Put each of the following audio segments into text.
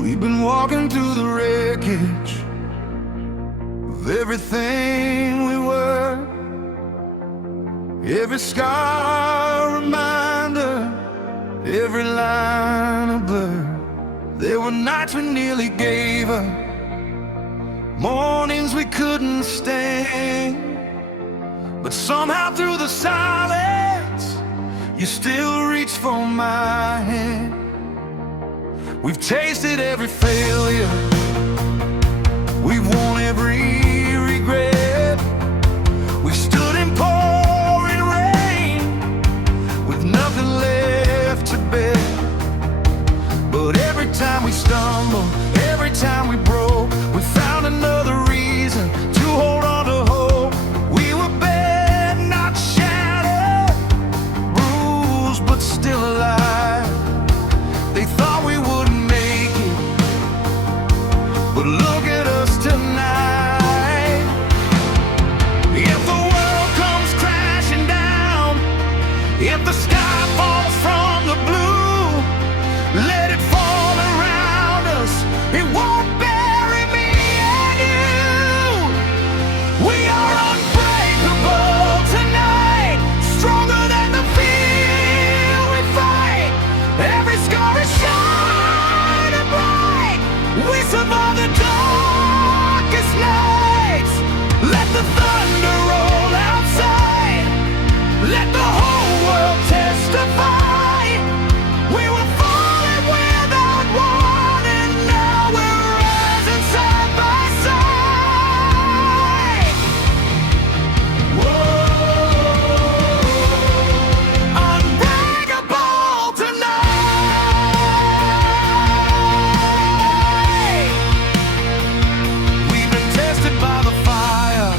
We've been walking through the wreckage of everything we were. Every scar a reminder, every line a blur. There were nights we nearly gave up, mornings we couldn't stand, but somehow through the silence you still reach for my hand. We've tasted every failure, we've won every regret. We stood in pouring rain with nothing left to bet. But every time we stumbled, every time we broke, we found another reason to hold on to hope. We were bad, not shattered, bruised but still alive. They thought we wouldn't make it, but look at us tonight. If the world comes crashing down, if the sky falls from the blue, let it fall around us, it won't bury me and you. We are unbreakable tonight, stronger than the fear we fight. Every scar is shining bright, we survive the darkest nights. Let the thunder roll outside, let the whole world testify. We were falling without warning, now we're rising side by side. Whoa, unbreakable tonight. We've been tested by the fire,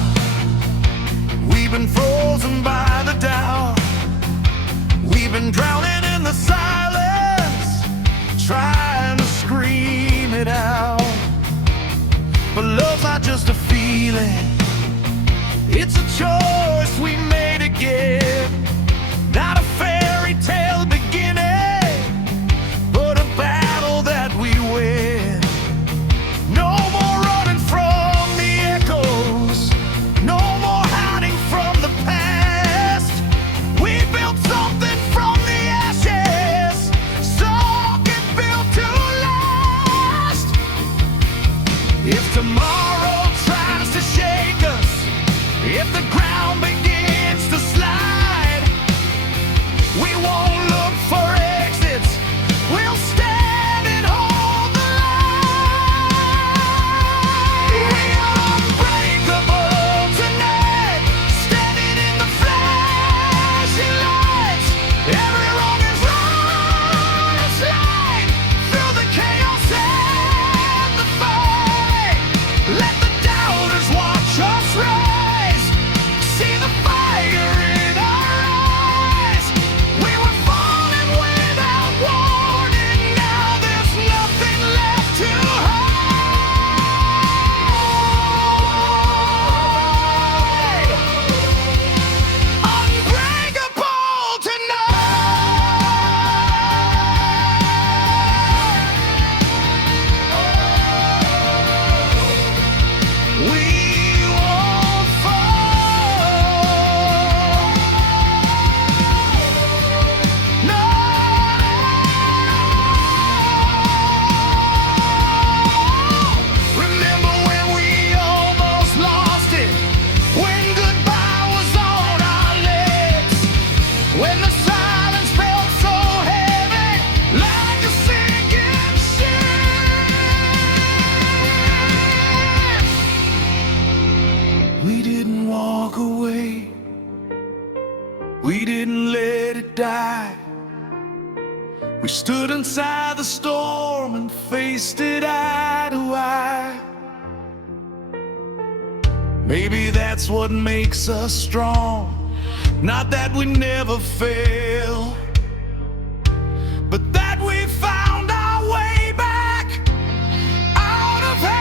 we've been frozen by the doubt. We've been drowning in the silence, trying to scream it out. But love's not just a feeling, it's a choice we made again. Not a fairy tale beginning, but a battle that we win. No more running from the echoes, no more hiding from the past. We built something from the ashes, something built to last. If tomorrow tries to shake us, if the ground begins to slide, we won't look for exits, we'll stand and hold the line. We are unbreakable tonight, standing in the flashing lights. Every wrong is right, it's light, through the chaos and the fight. Let the doubters watch us rise, see the fire in our eyes. We were falling without warning, now there's nothing left to hide. Unbreakable tonight. We won't fall. No. Remember when we almost lost it, when goodbye was on our lips, when the silence felt so heavy, like a sinking ship. We didn't walk away, we didn't let it die. We stood inside the storm and faced it eye to eye. Maybe that's what makes us strong, not that we never fail, but that we found our way back out of hell.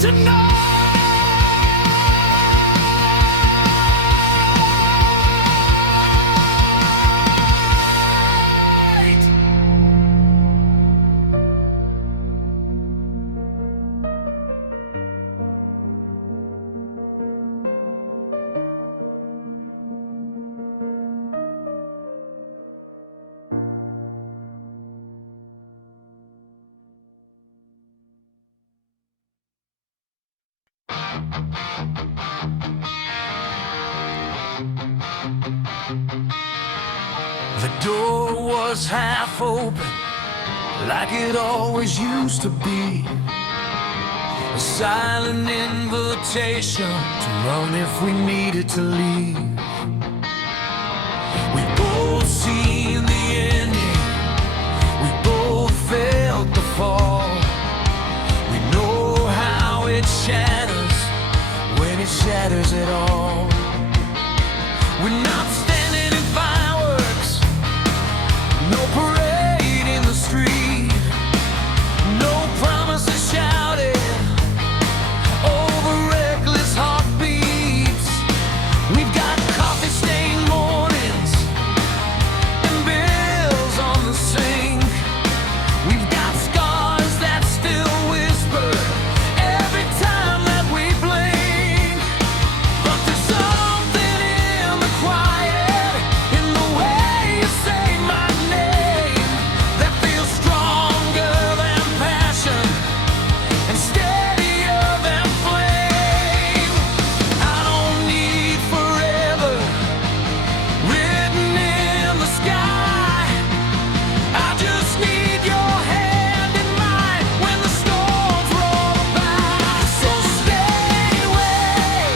tonight. The door was half open, like it always used to be. A silent invitation to run if we needed to leave. We both seen the ending, we both felt the fall. We know how it shatters when it shatters at all. We're not standing in fireworks, no parade in the street, no promises shouted over reckless heartbeats. We've got coffee-stained mornings and bills on the sink. We've got scars that still whisper every time that we blink. But there's something in the quiet, in the way you say my name, that feels stronger than passion and steadier than flame. I don't need forever written in the sky. I just need your hand in mine when the storms roll by. So stay away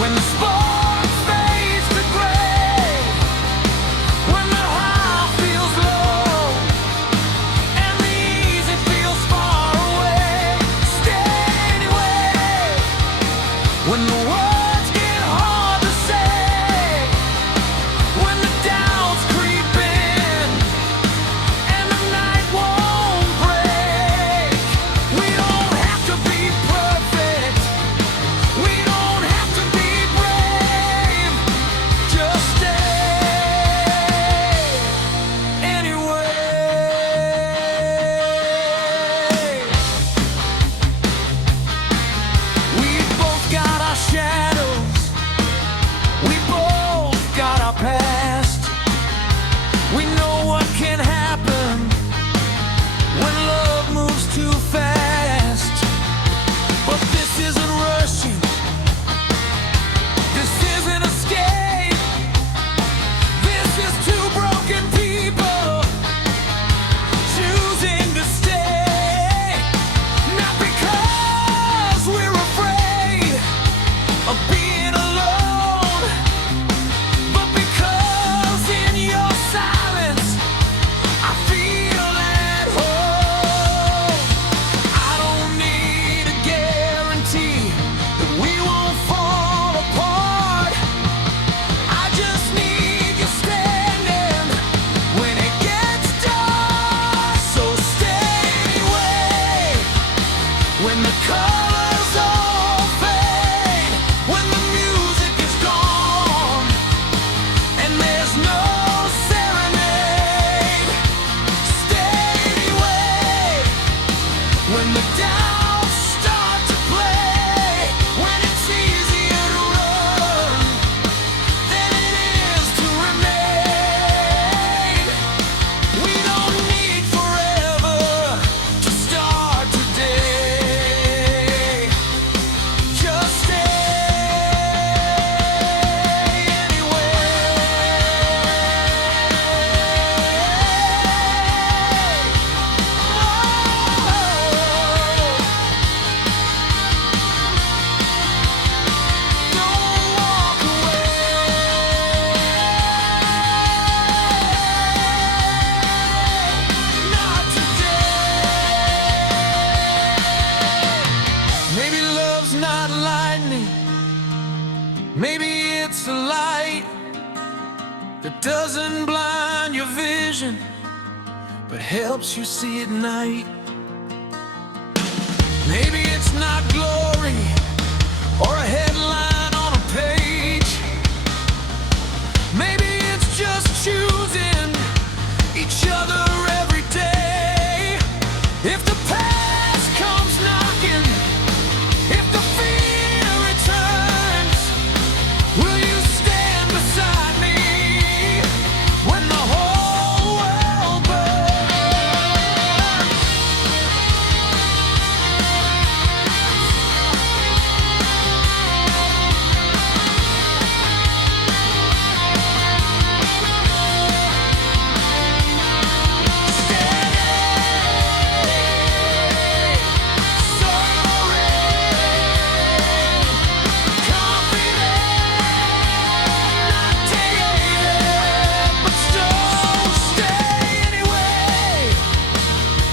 when the spark fades to gray, when the high feels low and the easy feels far away. Stay away when the words get hard to say, when the doubts creep in and the night won't break. We don't have to be perfect, we don't have to be brave. Just stay anyway. We've both got our shadows, we both got our past. We know what can happen when love moves too fast. But this isn't rushing, this isn't escape. This is two broken people choosing to stay. Not because we're afraid of being alone, but because in your silence I feel at home. I don't need a guarantee that we won't fall apart. I just need you standing when it gets dark. So stay away when the colors all fade, when the music is gone and there's no serenade. Stay away when the doubts start to play, when it's easier to run than it is to remain. We don't need forever to start today. Just stay anyway. Don't walk away. Not today. Maybe love's not lightning, maybe it's a light that doesn't blind your vision but helps you see at night. Maybe it's not glory or a headline on a page. Maybe it's just choosing each other every day. If the past comes knocking, if the fear returns, will you stand beside me when the whole world burns?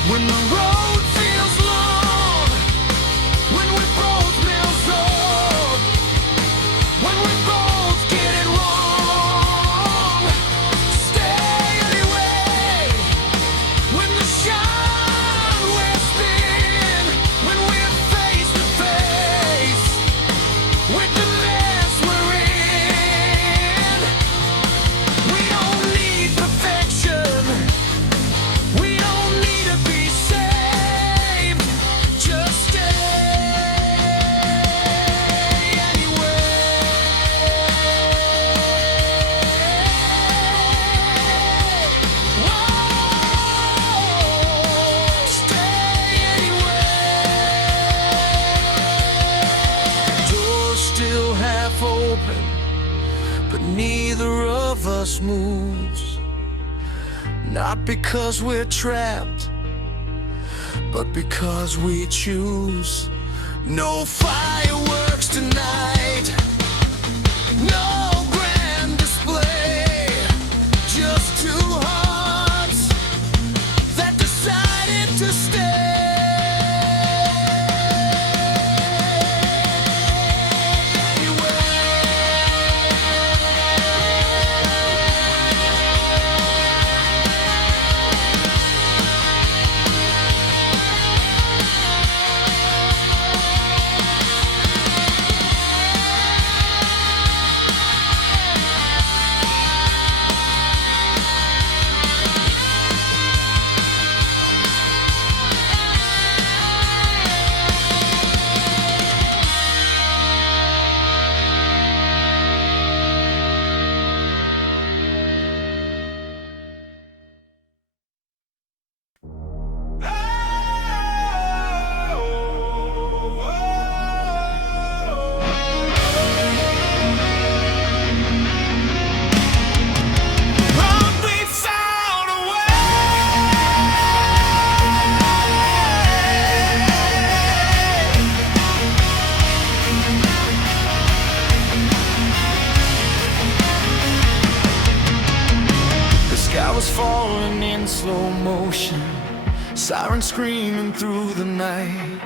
When the road feels long, when we both miss up, when we both get it wrong, stay anyway. When the shine we're spin, when we're face to face with the mess we're in, we don't need perfection. We don't need to be saved. Just stay anyway. Whoa, stay anyway. Door's still half open, but neither of us moves. Not because we're trapped, but because we choose. No fireworks tonight, no grand display, just two hearts that decided to stay. Was falling in slow motion, sirens screaming through the night.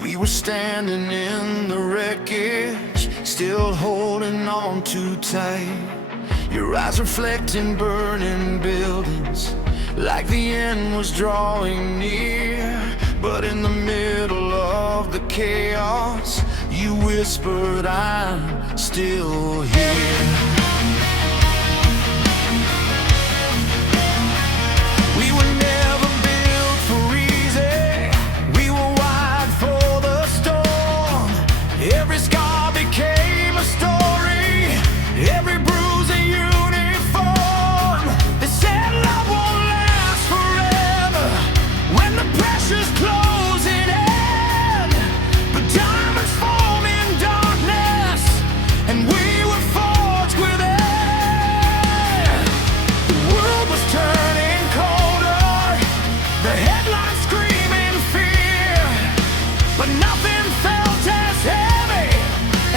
We were standing in the wreckage, still holding on too tight. Your eyes reflecting burning buildings, like the end was drawing near. But in the middle of the chaos, you whispered, I'm still here. We were never built for easy. We were wired for the storm. Every scar became a story, every bruise a uniform. They said love won't last forever when the pressure's closing in. But diamonds form in darkness, and we were forged within. The world was turning colder, the headlines screaming fear, but nothing felt as heavy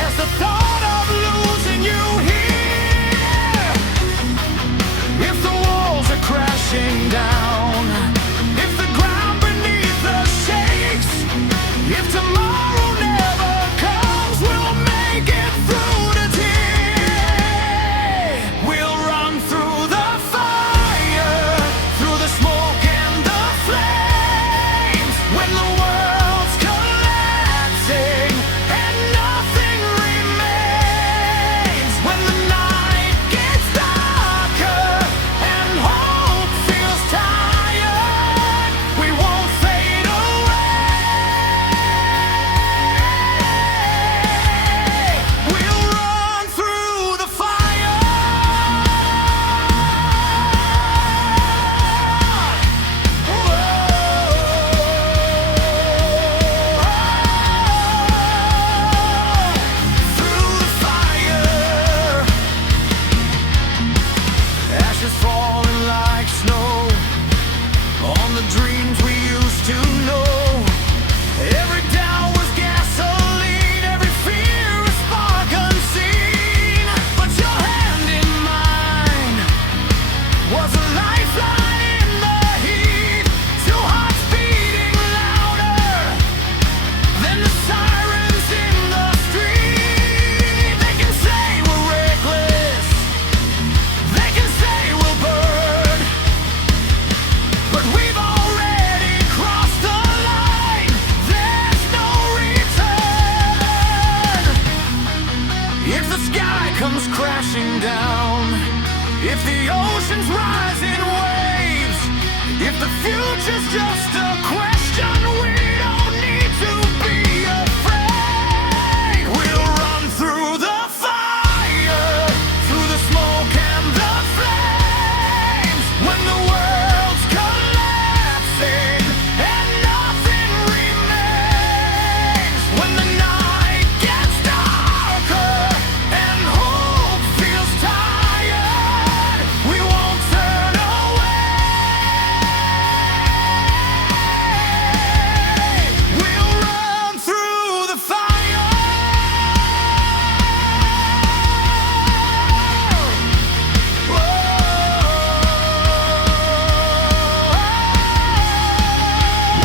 as the thought of losing you here. If the walls are crashing down, if the ground beneath us shakes, if tomorrow never comes, we'll make it through today. We'll run through the fire, through the smoke and the flame. the dreams we used to know. Every doubt was gasoline, every fear a spark unseen. But your hand in mine was a lifeline in the heat. Two hearts beating louder than the sirens in the street. They can say we're reckless, they can say we'll burn, but we've already crossed the line. There's no return. If the sky comes crashing down, if the oceans rise in waves, if the future's just a question, we don't need to be afraid. We'll run through the fire, through the smoke and the flames. When the world's collapsing and nothing remains, when the night gets darker and hope feels tired, we won't turn away. We'll run through the fire.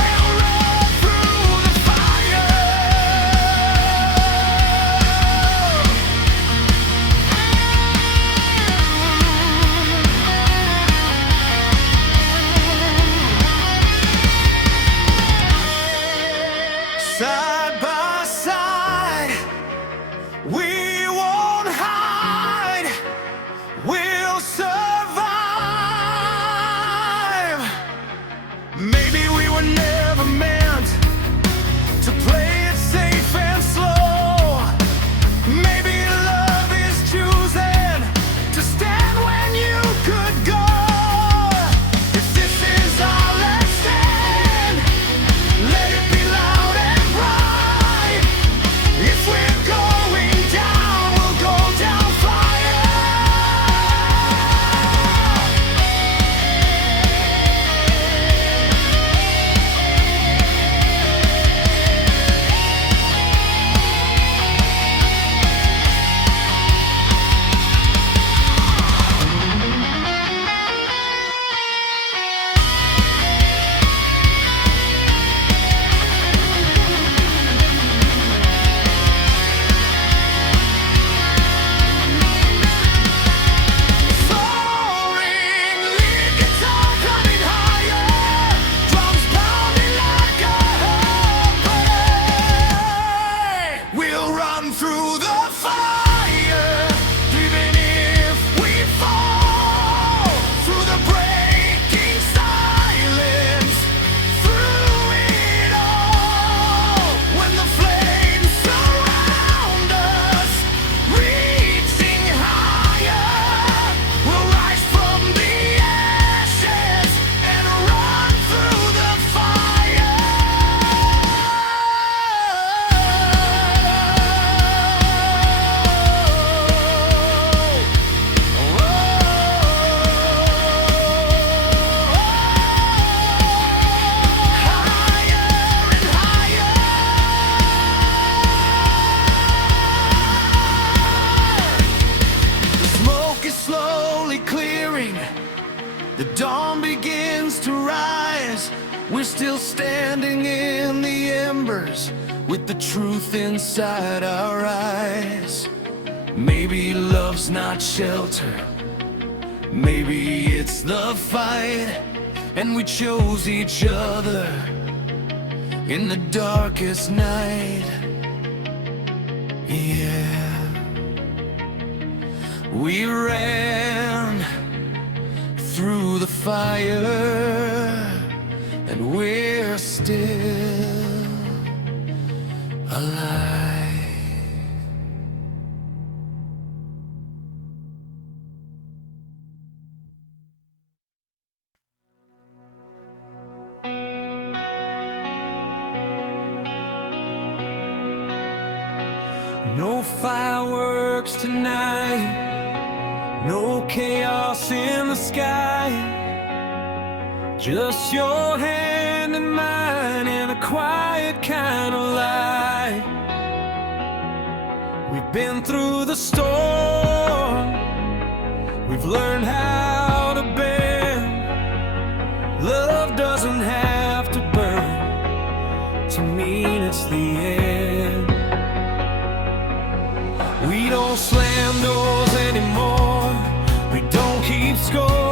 We'll run through the fire. Side by side, we won't hide. We'll survive. Maybe we were never meant to play it safe and slow. Maybe love is choosing to stand when you could go. If this is our last stand, let it be loud and bright. If we're going down, we'll go down fire. Soaring, lead guitar coming higher, drums pounding like a heartbreak. We'll run through the fire, even if we fall, through the breaking silence, through it all. When the flames surround us, reaching higher, we'll rise from the ashes and run through the fire. Higher and higher. The smoke is slowly clearing, the dawn begins to rise. We're still standing in the embers with the truth inside our eyes. Maybe love's not shelter, maybe it's the fight, and we chose each other in the darkest night. Yeah, we ran through the fire, and we're still alive. No fireworks tonight, no chaos in the sky, Just your hand in mine in a quiet kind of light. We've been through the storm, we've learned how to bend. Love doesn't have to burn to mean it's the end. We don't slam doors anymore, we don't keep score.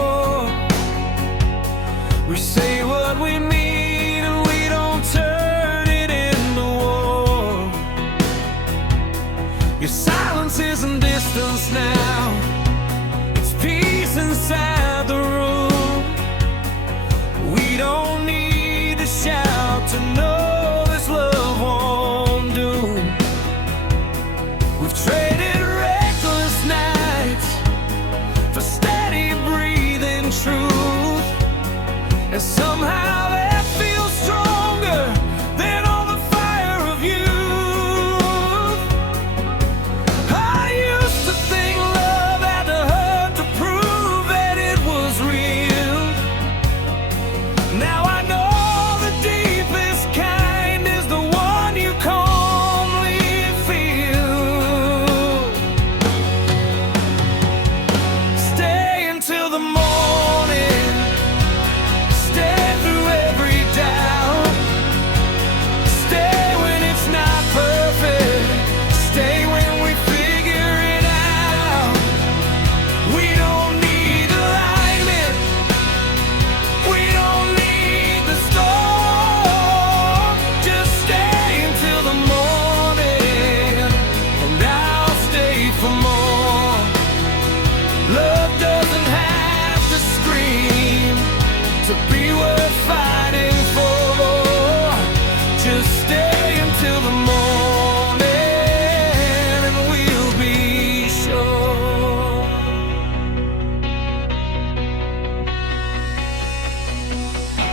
We say what we mean and we don't turn it into war. Your silence isn't distance now, it's peace inside the room. We don't need to shout to know this love won't do. We've traded reckless nights for steady breathing truth. And somehow that feels stronger than all the fire of youth. I used to think love had to hurt to prove that it was real. Now I know the deepest kind is the one you calmly feel. Stay until the morning, to be worth fighting for. Just stay until the morning and we'll be sure.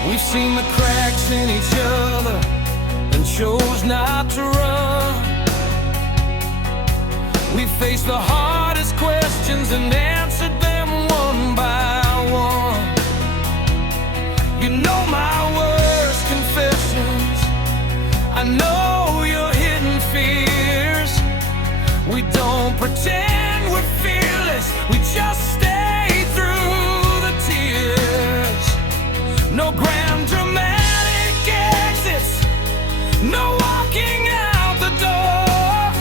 We've seen the cracks in each other and chose not to run. We faced the hardest questions and answered them one by one. You know my worst confessions, I know your hidden fears. We don't pretend we're fearless, we just stay through the tears. No grand dramatic exits, no walking out the door.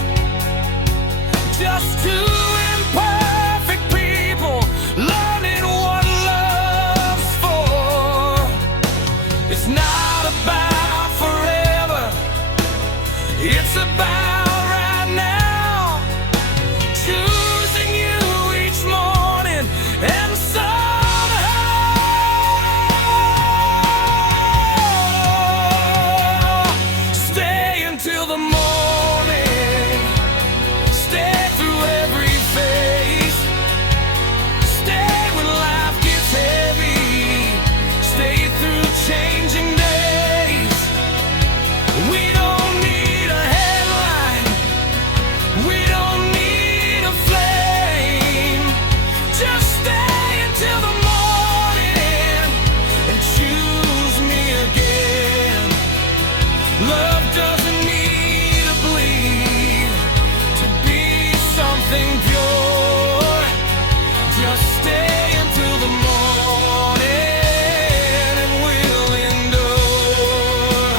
Just two imperfect people learning what love's for. It's not about forever, it's about right now. Choosing you each morning and somehow stay until the morning. Stay through every phase, stay when life gets heavy, stay through changing days. We don't need a headline, we don't need a flame. Just stay until the morning and choose me again. Love doesn't need to bleed to be something pure. Just stay until the morning and we'll endure.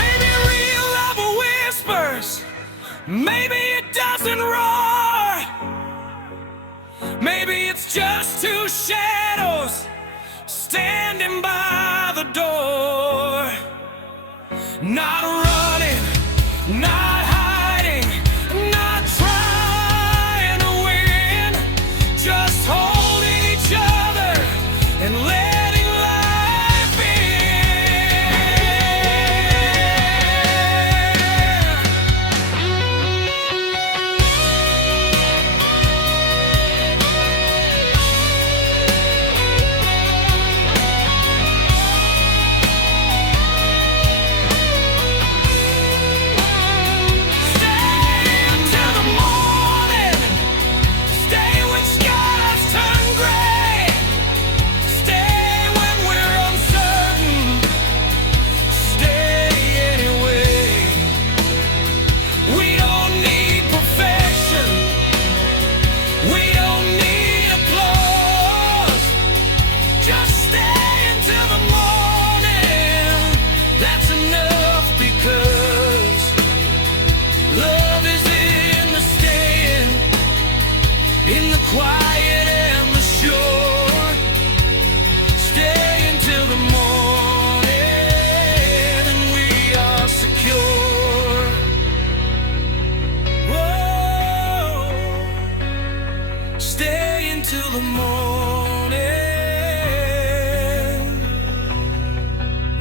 Maybe real love whispers, maybe it doesn't roar. Maybe it's just two shadows standing by the door. Not running, not hiding, not trying to win. Just holding each other and letting life in.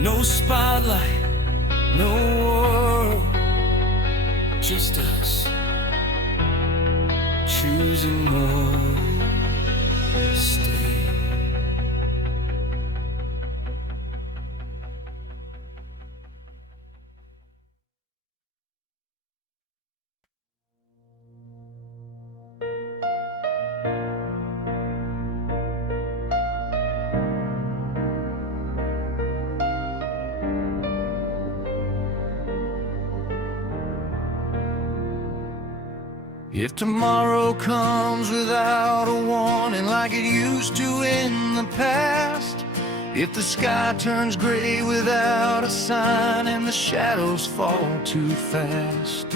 No spotlight, no world, just us choosing WarStay. If tomorrow comes without a warning like it used to in the past, if the sky turns gray without a sign and the shadows fall too fast,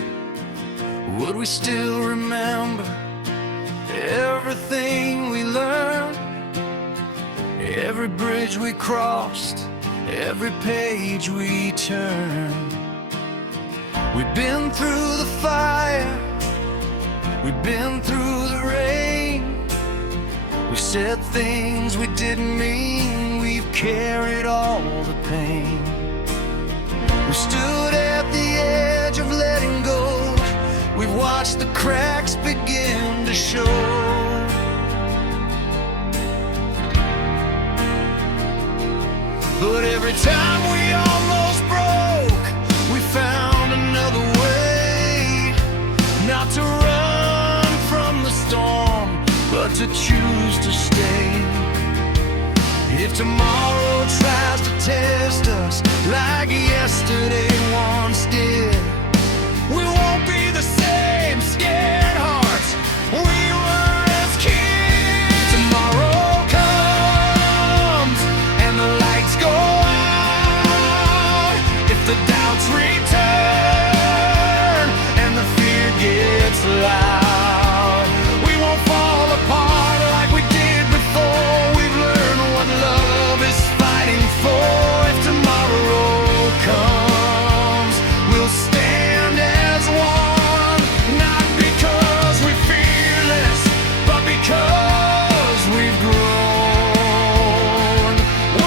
would we still remember everything we learned, every bridge we crossed, every page we turned? We've been through the fire, we've been through the rain, we've said things we didn't mean, we've carried all the pain. We stood at the edge of letting go, we've watched the cracks begin to show. But every time we almost broke, we found another way, not to run from the storm, but to choose to stay. If tomorrow tries to test us like yesterday once did, we won't be the same scared hearts we were as kids. Tomorrow comes and the lights go out, if the doubts return and the fear gets loud, we won't fall apart like we did before. We've learned what love is fighting for. If tomorrow comes, we'll stand as one, not because we're fearless, but because we've grown. Whoa,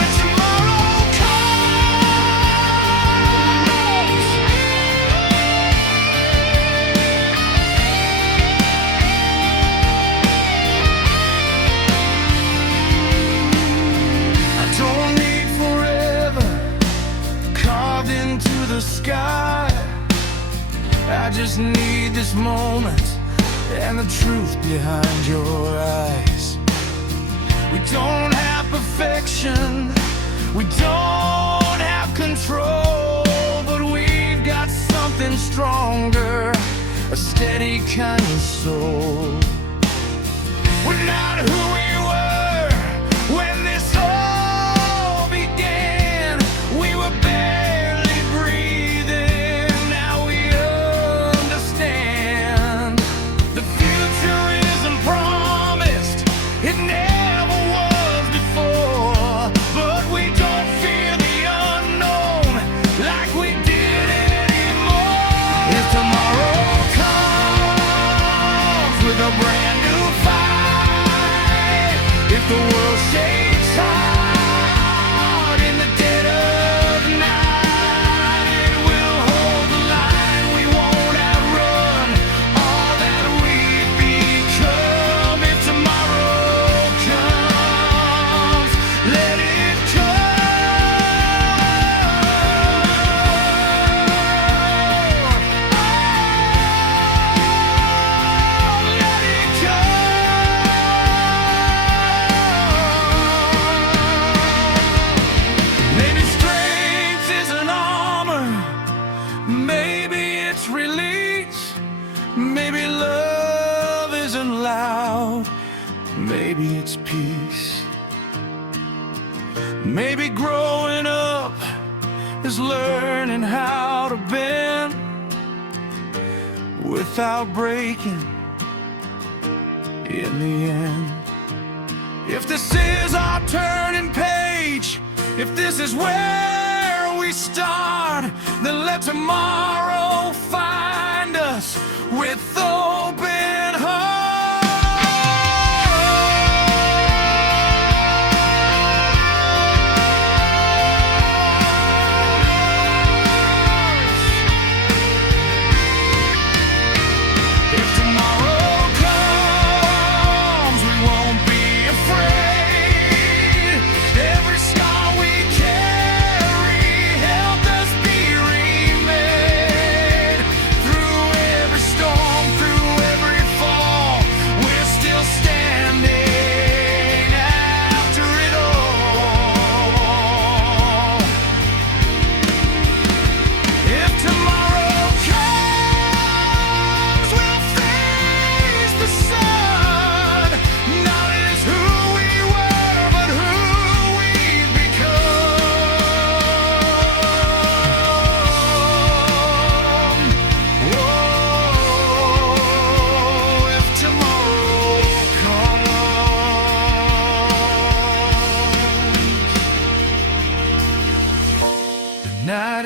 if tomorrow comes, I don't need forever carved into the sky, I just need this moment and the truth behind your eyes. We don't have perfection, we don't have control, but we've got something stronger, a steady kind of soul. We're not who we were when this all began. We were barely breathing, now we understand. The future isn't promised, it never was before, but we don't fear the unknown like we did anymore. If tomorrow comes with a brand new fight, if the world shakes hard in the dead of night, we'll hold the line, we won't outrun all that we've become. If tomorrow comes, let it come. Let it come. Maybe strength isn't armor, maybe it's release, maybe love isn't loud, maybe it's peace. Maybe growing up is learning how to bend without breaking in the end. If this is our turning page, if this is where we start, then let tomorrow find us with open hearts.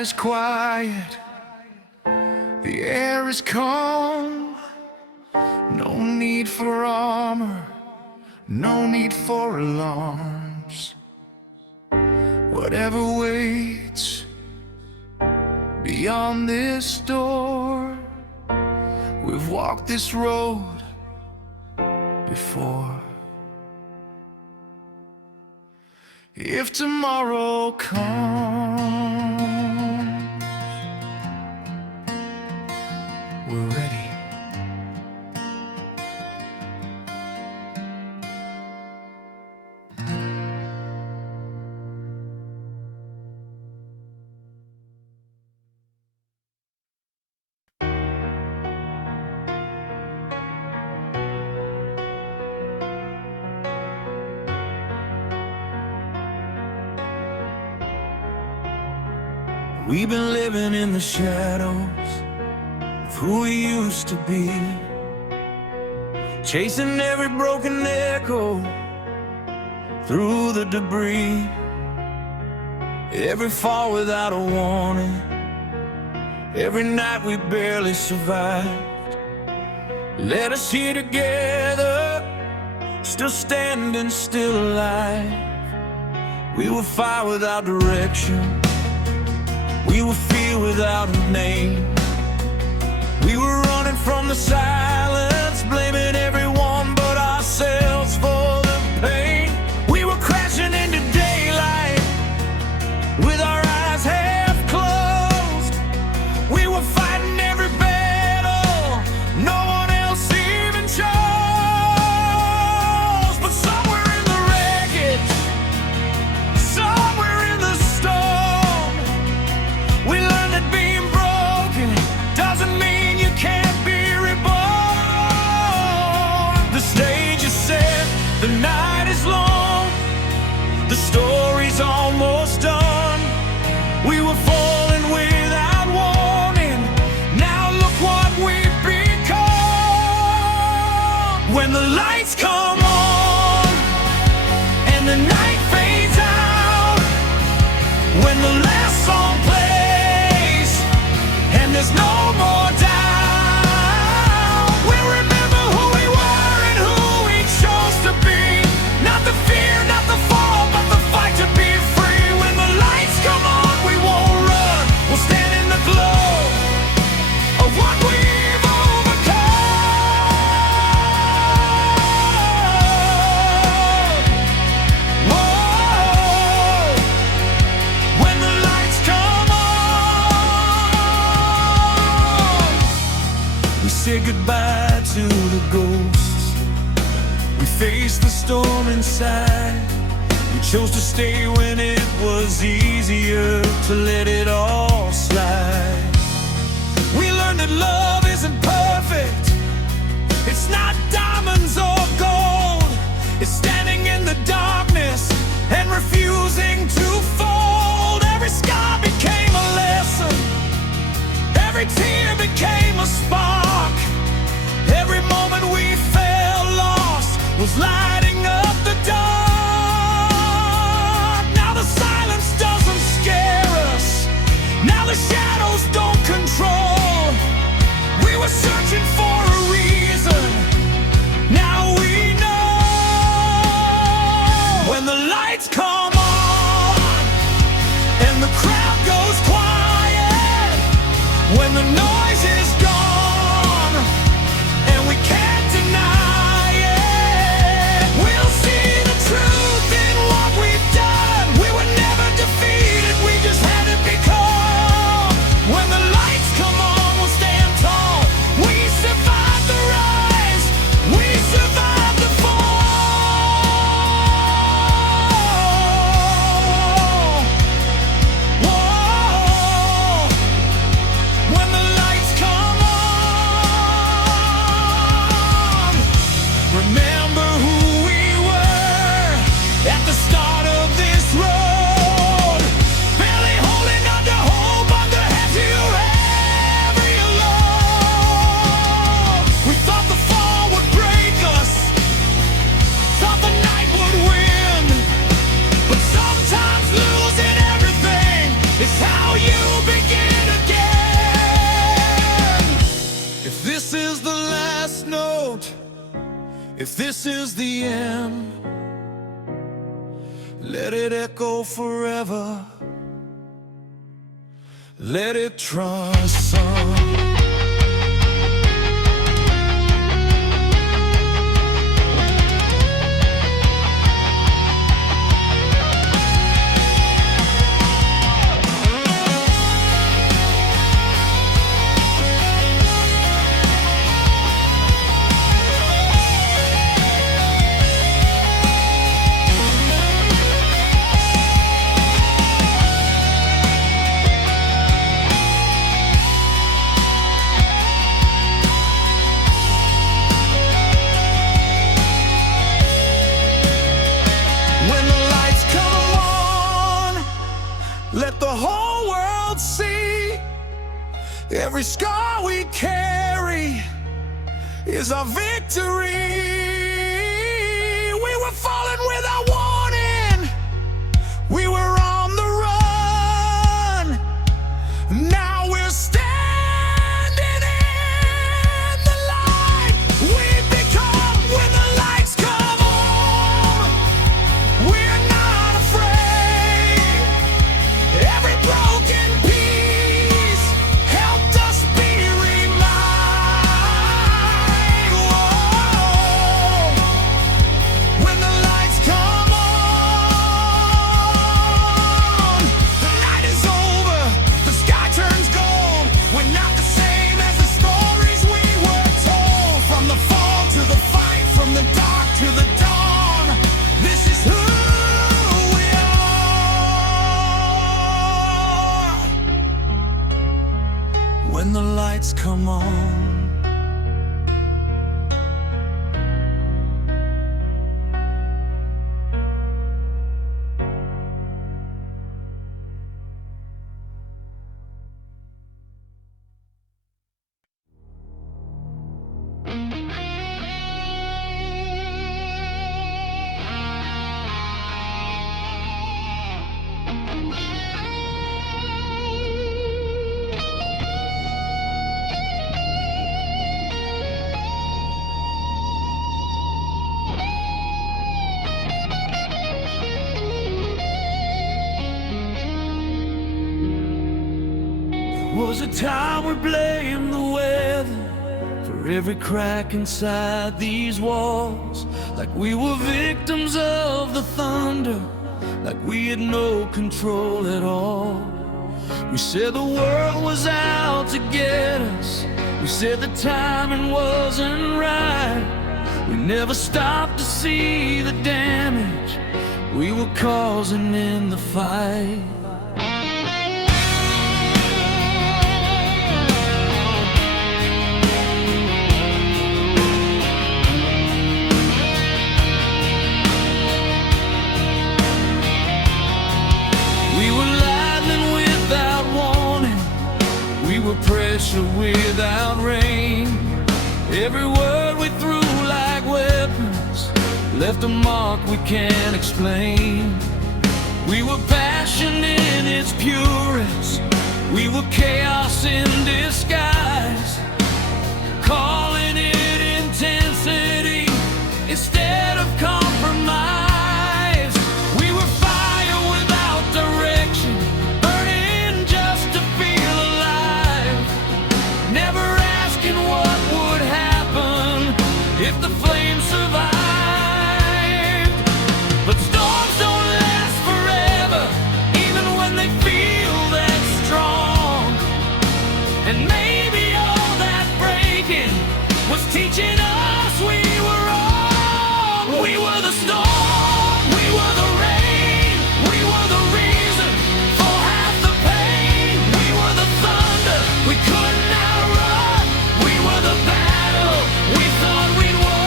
is quiet, the air is calm. No need for armor, no need for alarms. Whatever waits beyond this door, we've walked this road before. If tomorrow comes, we're ready. We've been living in the shadows of who we used to be, chasing every broken echo through the debris. Every fall without a warning, every night we barely survived. Led us here together, still standing, still alive. We were fire without direction, we were fear without a name. We were running from the silence, blaming everyone but ourselves for the pain. We were crashing into daylight with our eyes half closed. We were fighting every battle no one else even chose. But somewhere in the wreckage, somewhere in the storm, we learned that being broken doesn't mean you can't be reborn. The stage is set, the night is long, the story's almost done. We were falling without warning, now look what we've become. When the lights come on and the night fades out, when the last song plays and there's no more doubt, we'll remember who we were and who we chose to be. Not the fear, not the fall, but the fight to be free. When the lights come on, we won't run, we'll stand in the glow of what we've overcome. Whoa. When the lights come on, we say goodbye to the ghosts, we face the storm inside. We chose to stay when it was easier to let it all slide. We learned that love isn't perfect, it's not diamonds or gold. It's standing in the darkness and refusing to fold. Every scar became a lesson, every tear became a spark. Every moment we felt lost was lighting up the dark. Now the silence doesn't scare us, now the shadows don't control. We were searching for a reason, now we know. When the lights come on and the crowd goes quiet, when the noise is gone and we can't deny it, If this is the end, let it echo forever. Let it transcend. Let the whole world see every scar we carry is our victory. We were falling without warning. We were on the run. Now we're standing in the light. We've become when the lights come on. We're not afraid. Every broken piece helped us be reminded. Whoa. When the lights come on, the night is over, the sky turns gold. We're not the same as the stories we were told. From the fall to the fight, from the dark to the dawn, this is who we are. When the lights come on, was a time we blamed the weather for every crack inside these walls, like we were victims of the thunder, like we had no control at all. We said the world was out to get us. We said the timing wasn't right. We never stopped to see the damage we were causing in the fight. Pressure without rain. Every word we threw like weapons left a mark we can't explain. We were passion in its purest. We were chaos in disguise, calling it intensity instead of compromise. We were fire without direction, burning just to feel alive, never asking what would happen if the flame survived. But storms don't last forever, even when they feel that strong. And maybe all that breaking was teaching us we were wrong. We were the storm, we were the rain, we were the reason for half the pain. We were the thunder we couldn't outrun. We were the battle we thought we'd won.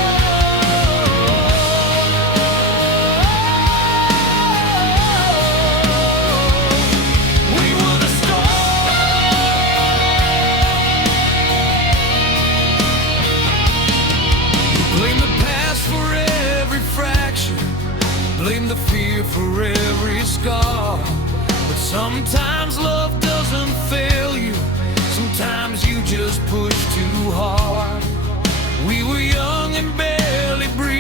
We were the storm. Blame the past for every fraction, blame the fear for every scar. But sometimes love doesn't fail you, sometimes you just push too hard. We were young and barely breathing,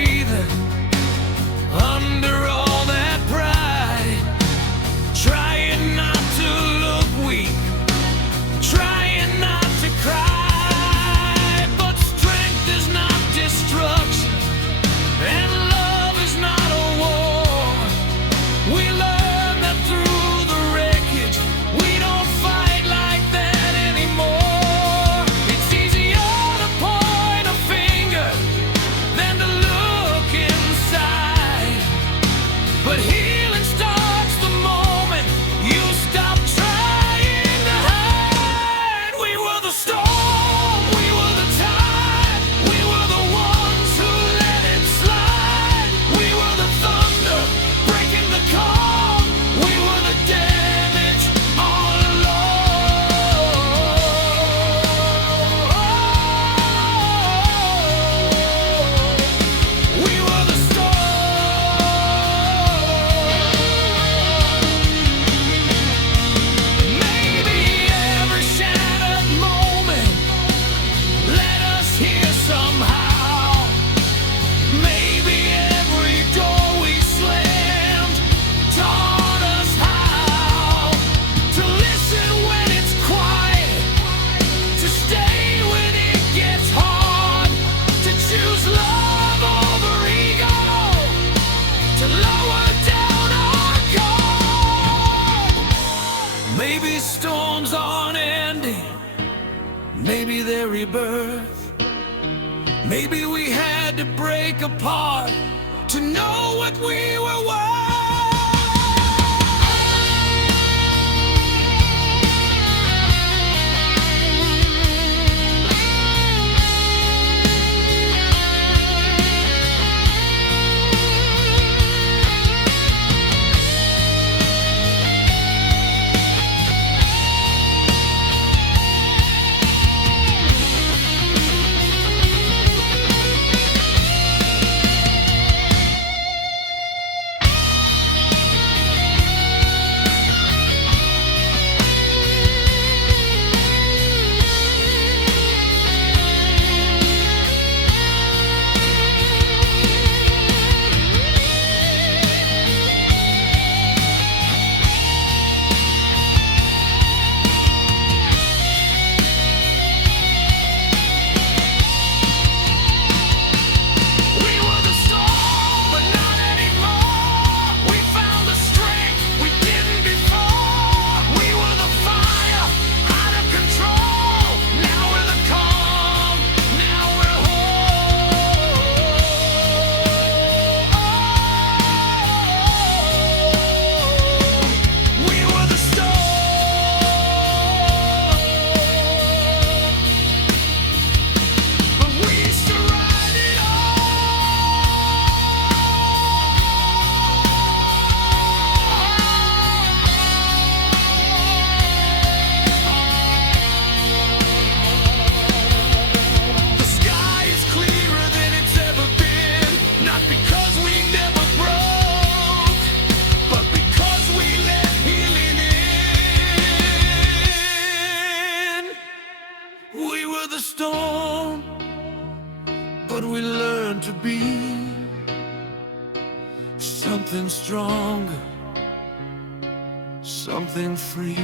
break apart to know what we were worth. But we learned to be something stronger, something free.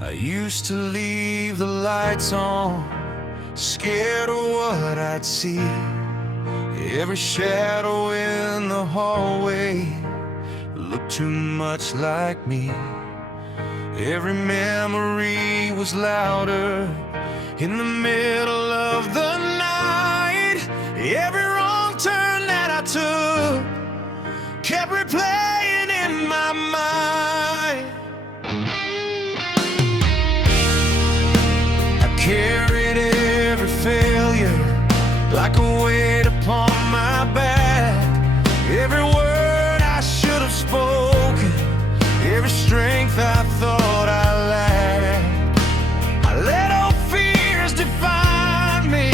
I used to leave the lights on, scared of what I'd see. Every shadow in the hallway looked too much like me. Every memory was louder in the middle of the night. Every wrong turn that I took kept replaying in my mind. Carried every failure like a weight upon my back. Every word I should have spoken, every strength I thought I lacked. I let old fears define me,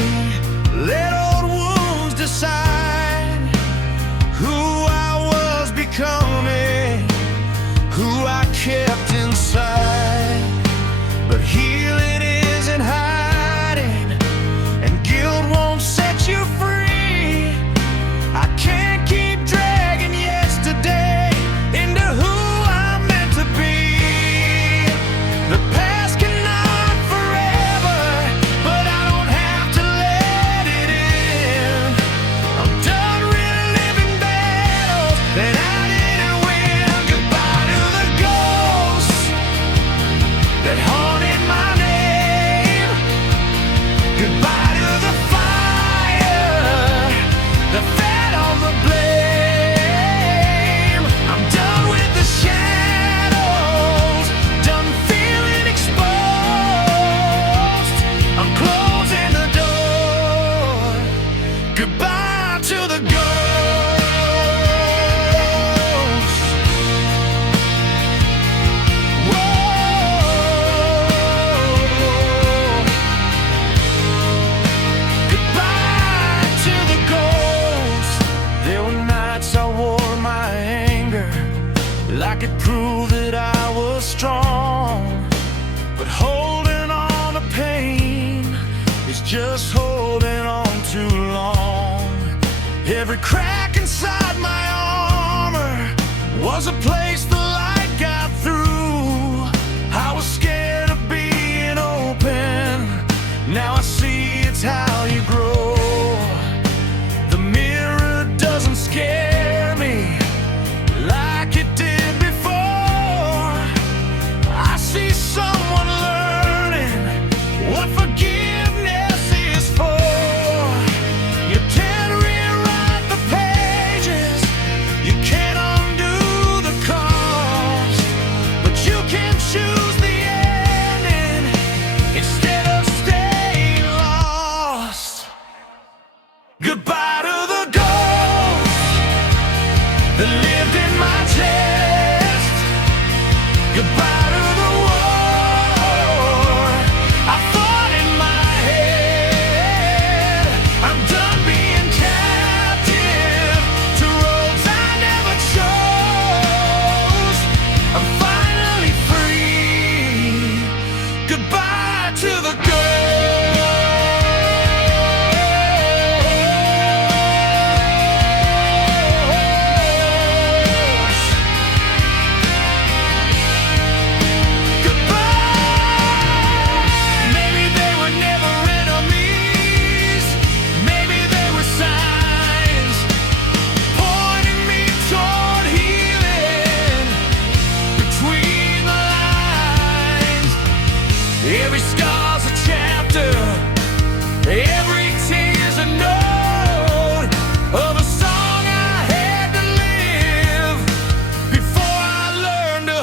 let old wounds decide who I was becoming, who I kept inside. But healing isn't hiding, and guilt won't set you free. I can't keep dragging yesterday into who I'm meant to be. The past cannot forever, but I don't have to let it in. I'm done reliving battles that I didn't win. Goodbye to the ghosts that haunted my name. Goodbye to the fire that fed on the blame. I'm done with the shadows, done feeling exposed. I'm closing the door. Goodbye to the ghosts. Whoa. Every crack inside my armor was a place the light got through. I was scared of being open. Now I see it's how you grow. The mirror doesn't scare me like it did before. I see someone learning what forgiveness is for. You can't rewrite the pages, you can't undo the cost, but you can choose the ending instead of staying lost. Goodbye to the ghost that lived in my chest. Goodbye to the war I fought in my head. I'm done being captive to roads I never chose. I'm finally free. Goodbye to the ghost. Every scar's a chapter, every tear's a note of a song I had to live before I learned to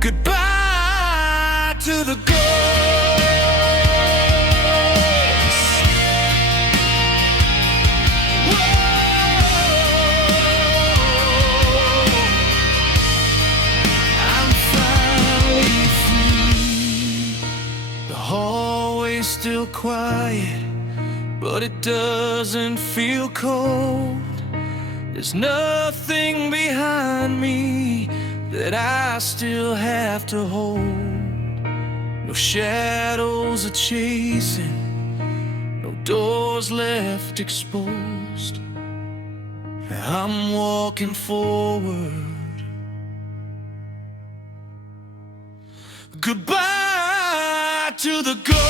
goodbye to the ghost. I'm finally free. The hallway's still quiet, but it doesn't feel cold. There's nothing behind me that I still have to hold. No shadows are chasing, no doors left exposed. I'm walking forward. Goodbye to the ghost.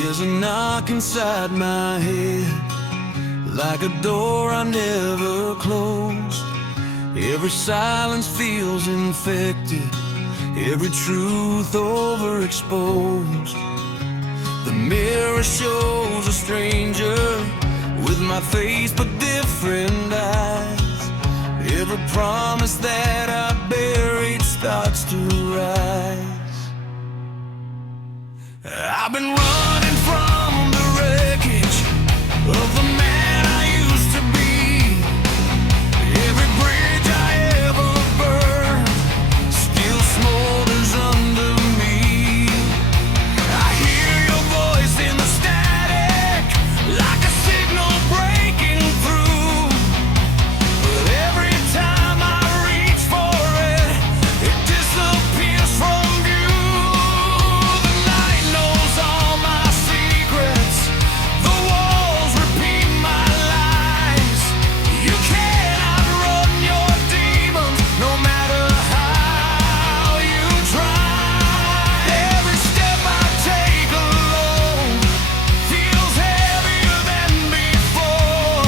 There's a knock inside my head, like a door I never closed. Every silence feels infected, every truth overexposed. The mirror shows a stranger with my face but different eyes. Every promise that I buried starts to rise. I've been running from the wreckage of the man I used to be. Every bridge I ever burned still smolders under me. I hear your voice in the static, like a signal breaking through. But every time I reach for it, it disappears from view. The night knows all my secrets, the walls repeat my lies. You cannot run your demons, no matter how you try. Every step I take alone feels heavier than before.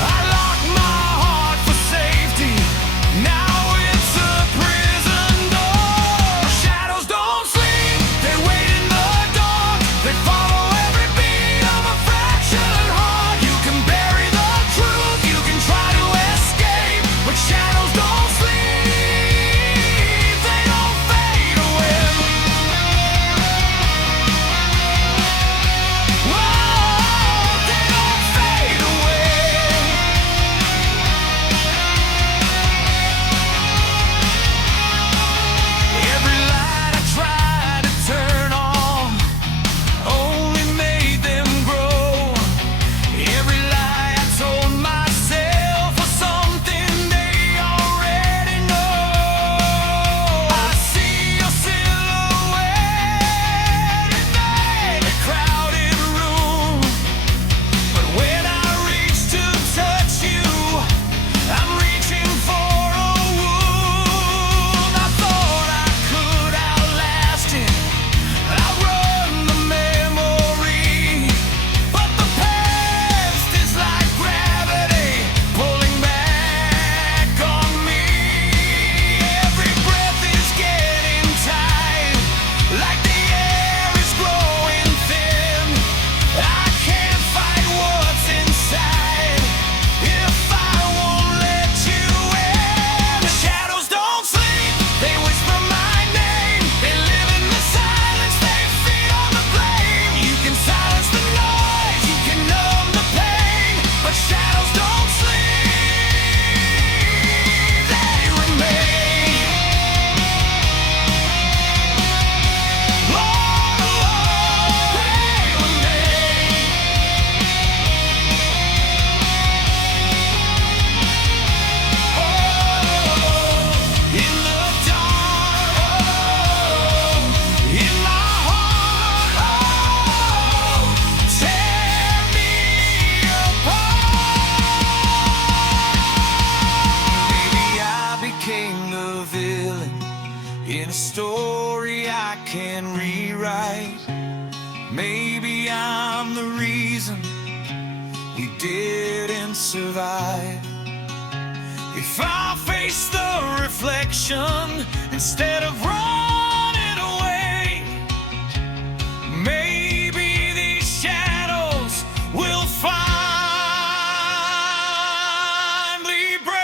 I lock my heart for safety, now it's a prison door. Shadows don't sleep, they wait in the dark. They follow every beat of a fractured heart. You can bury the truth, you can try to escape, but shadows don't sleep, they don't fade away. Whoa, they don't fade away. Every light I tried to turn on only made them grow. Every lie I told myself was something they already know. I see your silhouette in that crowded room, but when I reach to touch you, I'm reaching for a wound. I thought I could outlast it, outrun the memory, but the past is like gravity pulling back on me. Every breath is getting tight, like the air is growing thin. I can't fight what's inside if I won't let you in. The shadows don't sleep, they whisper my name. They live in the silence, they feed on the flame. You can silence the noise, you can numb the pain, but shadows don't sleep, they remain. Oh, they remain. In the dark, in my heart, tear me apart. Maybe I became the villain in a story I can rewrite. Maybe I'm the reason we didn't survive. If I face the reflection instead of running away, maybe these shadows will finally break.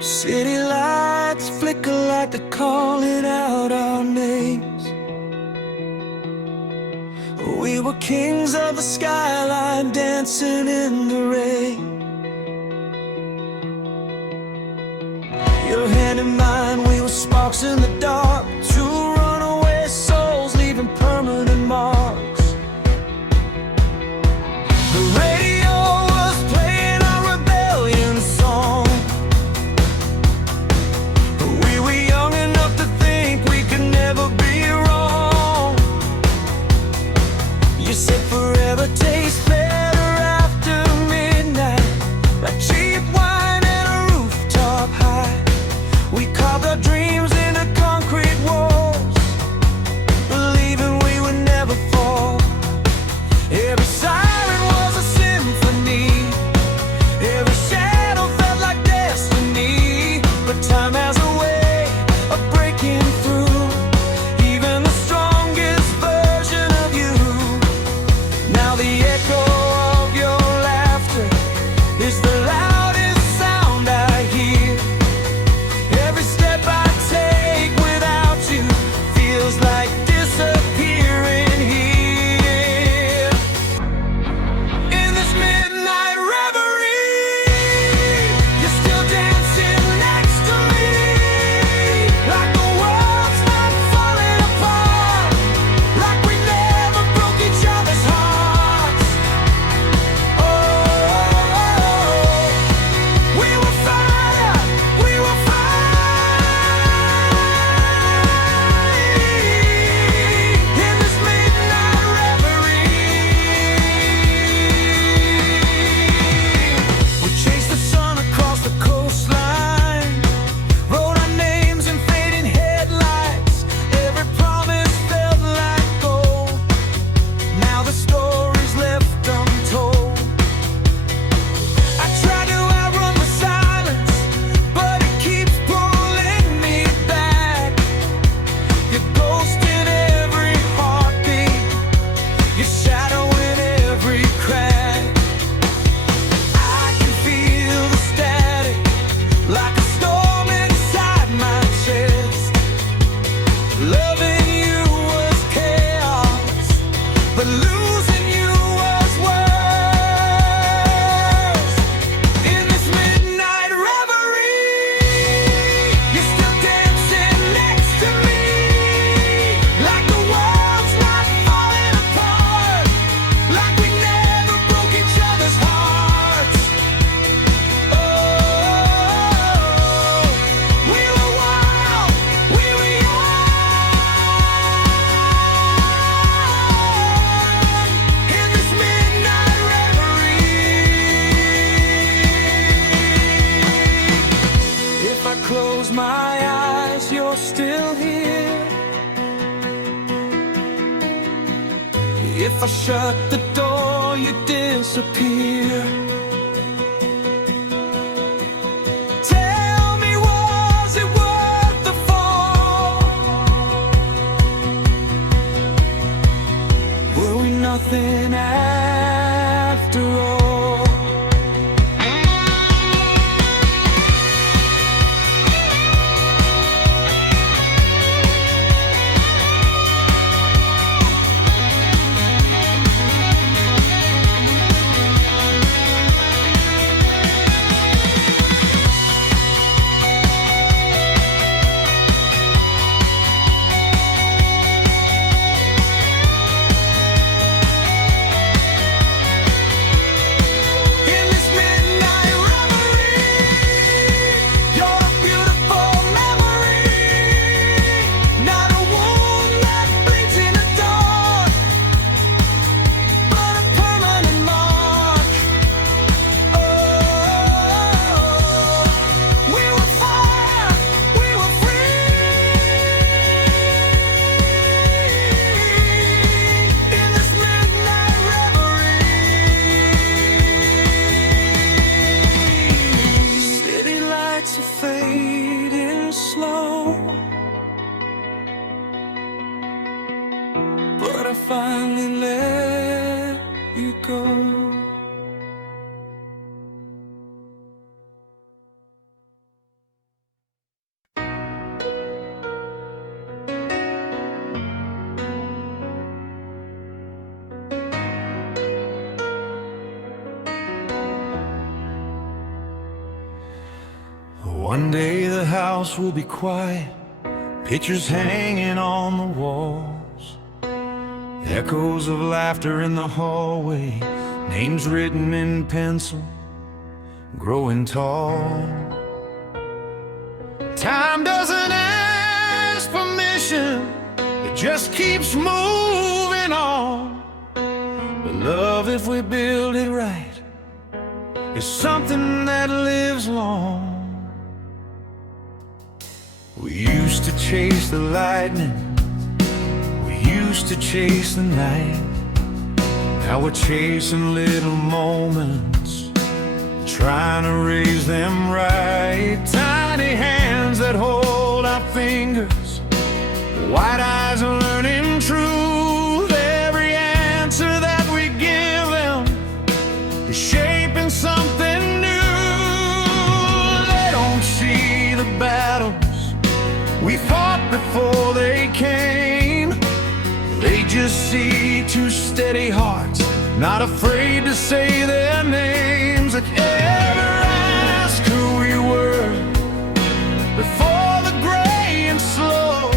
City lights flicker like they're calling out our names. We were kings of the skyline, dancing in the rain. Your hand in mine, we were sparks in the dark, two runaway souls leaving permanent marks. The radio was playing our rebellion song. We were young enough to think we could never be wrong. You said forever tastes better after midnight, like cheap wine and a rooftop high. We carved our dreams into concrete walls, believing we would never fall. Every siren was a symphony, every shadow felt like destiny. But time has a way of breaking through even the strongest version of you. Now the echo of your laughter is the loudest sound I hear. Every step I take without you feels like disappearing here. In this midnight reverie, you're still dancing next to me, like the world's not falling apart, like we never broke each other's hearts. Oh, we were fire, we were in this midnight reverie. We chased the sun across the coastline, wrote our names in fading headlights. Every promise felt like gold. Now the story's left untold. I try to outrun the silence, but it keeps pulling me back. Your ghost in every heartbeat, your shadow in every crack. I can feel the static, like a storm inside my chest. Loving you was chaos, but losing you was worse. In this midnight reverie, you're still dancing next to me, like the world's not falling apart, like we never broke each other's hearts. Oh, we were wild, we were young, in this midnight reverie. If I close my eyes, you're still here. If I shut the door, you disappear. Tell me, was it worth the fall? Were we nothing after all? I finally let you go. One day the house will be quiet, pictures hanging on the walls, echoes of laughter in the hallway, names written in pencil, growing tall. Time doesn't ask permission, it just keeps moving on. But love, if we build it right, is something that lives long. We used to chase the lightning, we used to chase the night. Now we're chasing little moments, trying to raise them right. Tiny hands that hold our fingers, white eyes are learning truth. Every answer that we give them is shaping something new. They don't see the battles we fought before they came. They just see two steady hearts, not afraid to say their names. If you ever ask who we were before the gray and slow,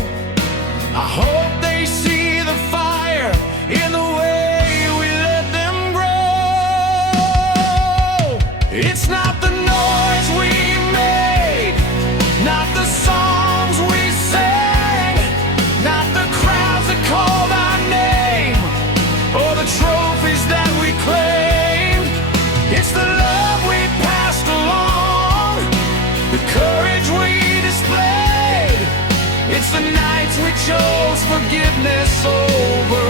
I hope they see the fire in the way we let them grow. It's not the noise we made, not the songs we sang, not the crowds that called our name, or the trophies that we claimed. It's the love we passed along, the courage we displayed. It's the nights we chose forgiveness over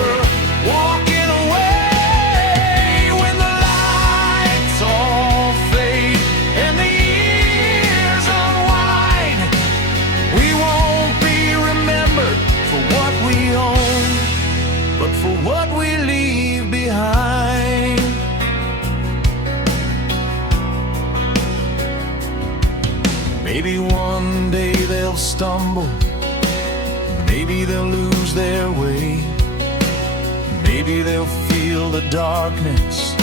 walking away. When the lights all fade and the years unwind, we won't be remembered for what we own, but for what we leave behind. Maybe one day they'll stumble, maybe they'll lose their way, maybe they'll feel the darkness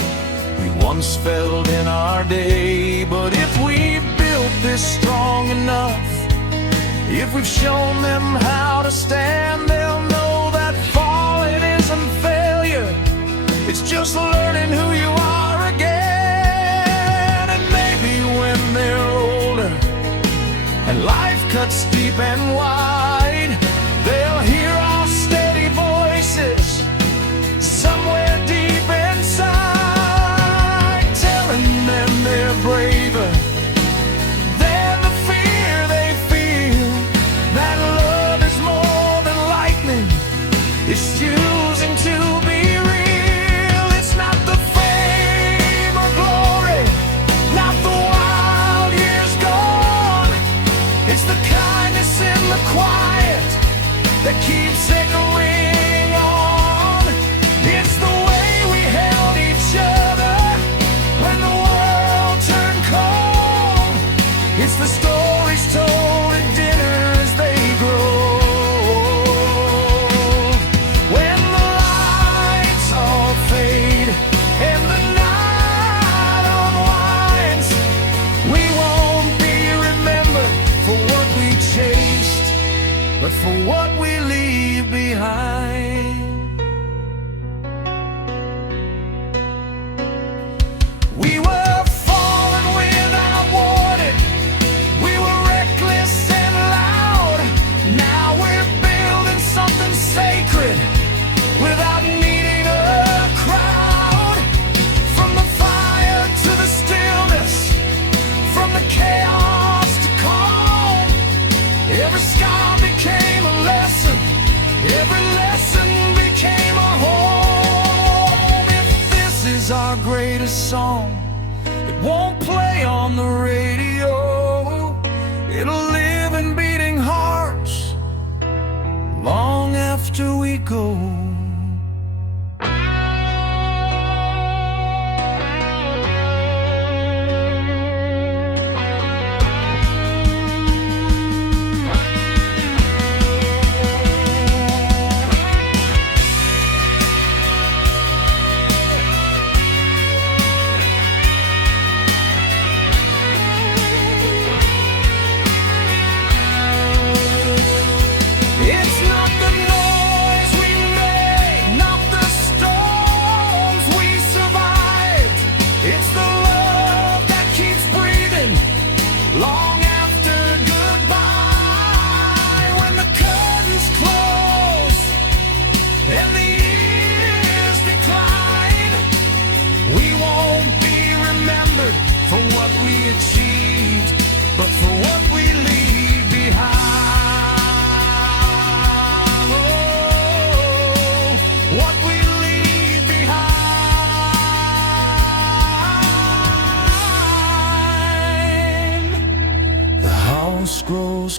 we once felt in our day. But if we've built this strong enough, if we've shown them how to stand, they'll know that falling isn't failure, it's just learning who you are again. And maybe when they're older and life cuts deep and wide, they'll hear our steady voices somewhere deep inside, telling them they're braver than the fear they feel, that love is more than lightning, it's choosing to be real. It's not the fame or glory, not the wild years gone, it's the kindness in the quiet that keeps echoing on. It's the way we held each other when the world turned cold. It's the stories told at dinner as they grow. When the lights all fade and the night unwinds, we won't be remembered for what we chased, but for what we leave behind. We were falling without warning, we were reckless and loud. Now we're building something sacred without needing a crowd. From the fire to the stillness, from the chaos to calm, every scar became a lesson, every lesson became a home. If this is our greatest song, it won't play on the radio, it'll live in beating hearts long after we go.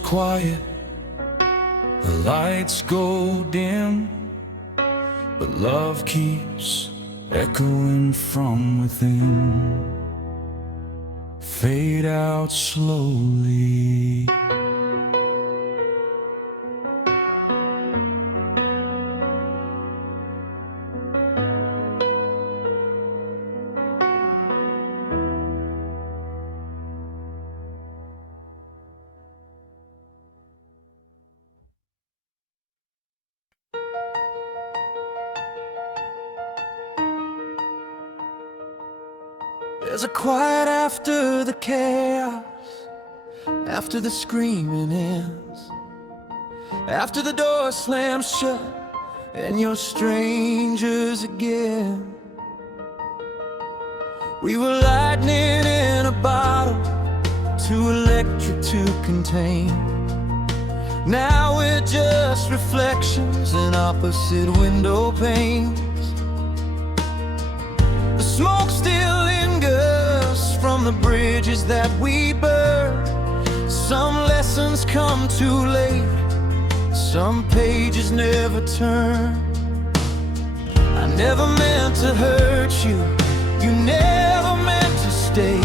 quiet, the lights go dim, but love keeps echoing from within. Fade out slowly. There's a quiet after the chaos, after the screaming ends, after the door slams shut and you're strangers again. We were lightning in a bottle, too electric to contain. Now we're just reflections in opposite window panes. The smoke still lingers from the bridges that we burned. Some lessons come too late, some pages never turn. I never meant to hurt you, you never meant to stay.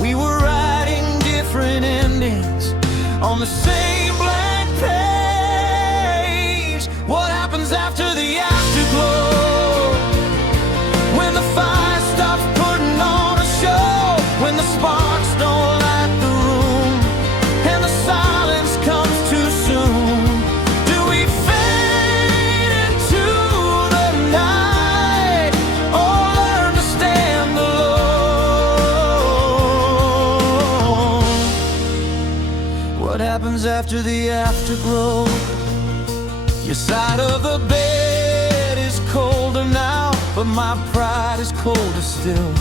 We were writing different endings on the same blank page. What happens after the afterglow? When the fire stops putting on a show, when the sparks don't light the room, and the silence comes too soon. Do we fade into the night, or learn to stand alone? What happens after the afterglow? Your side of the bed is colder now, but my pride is colder still.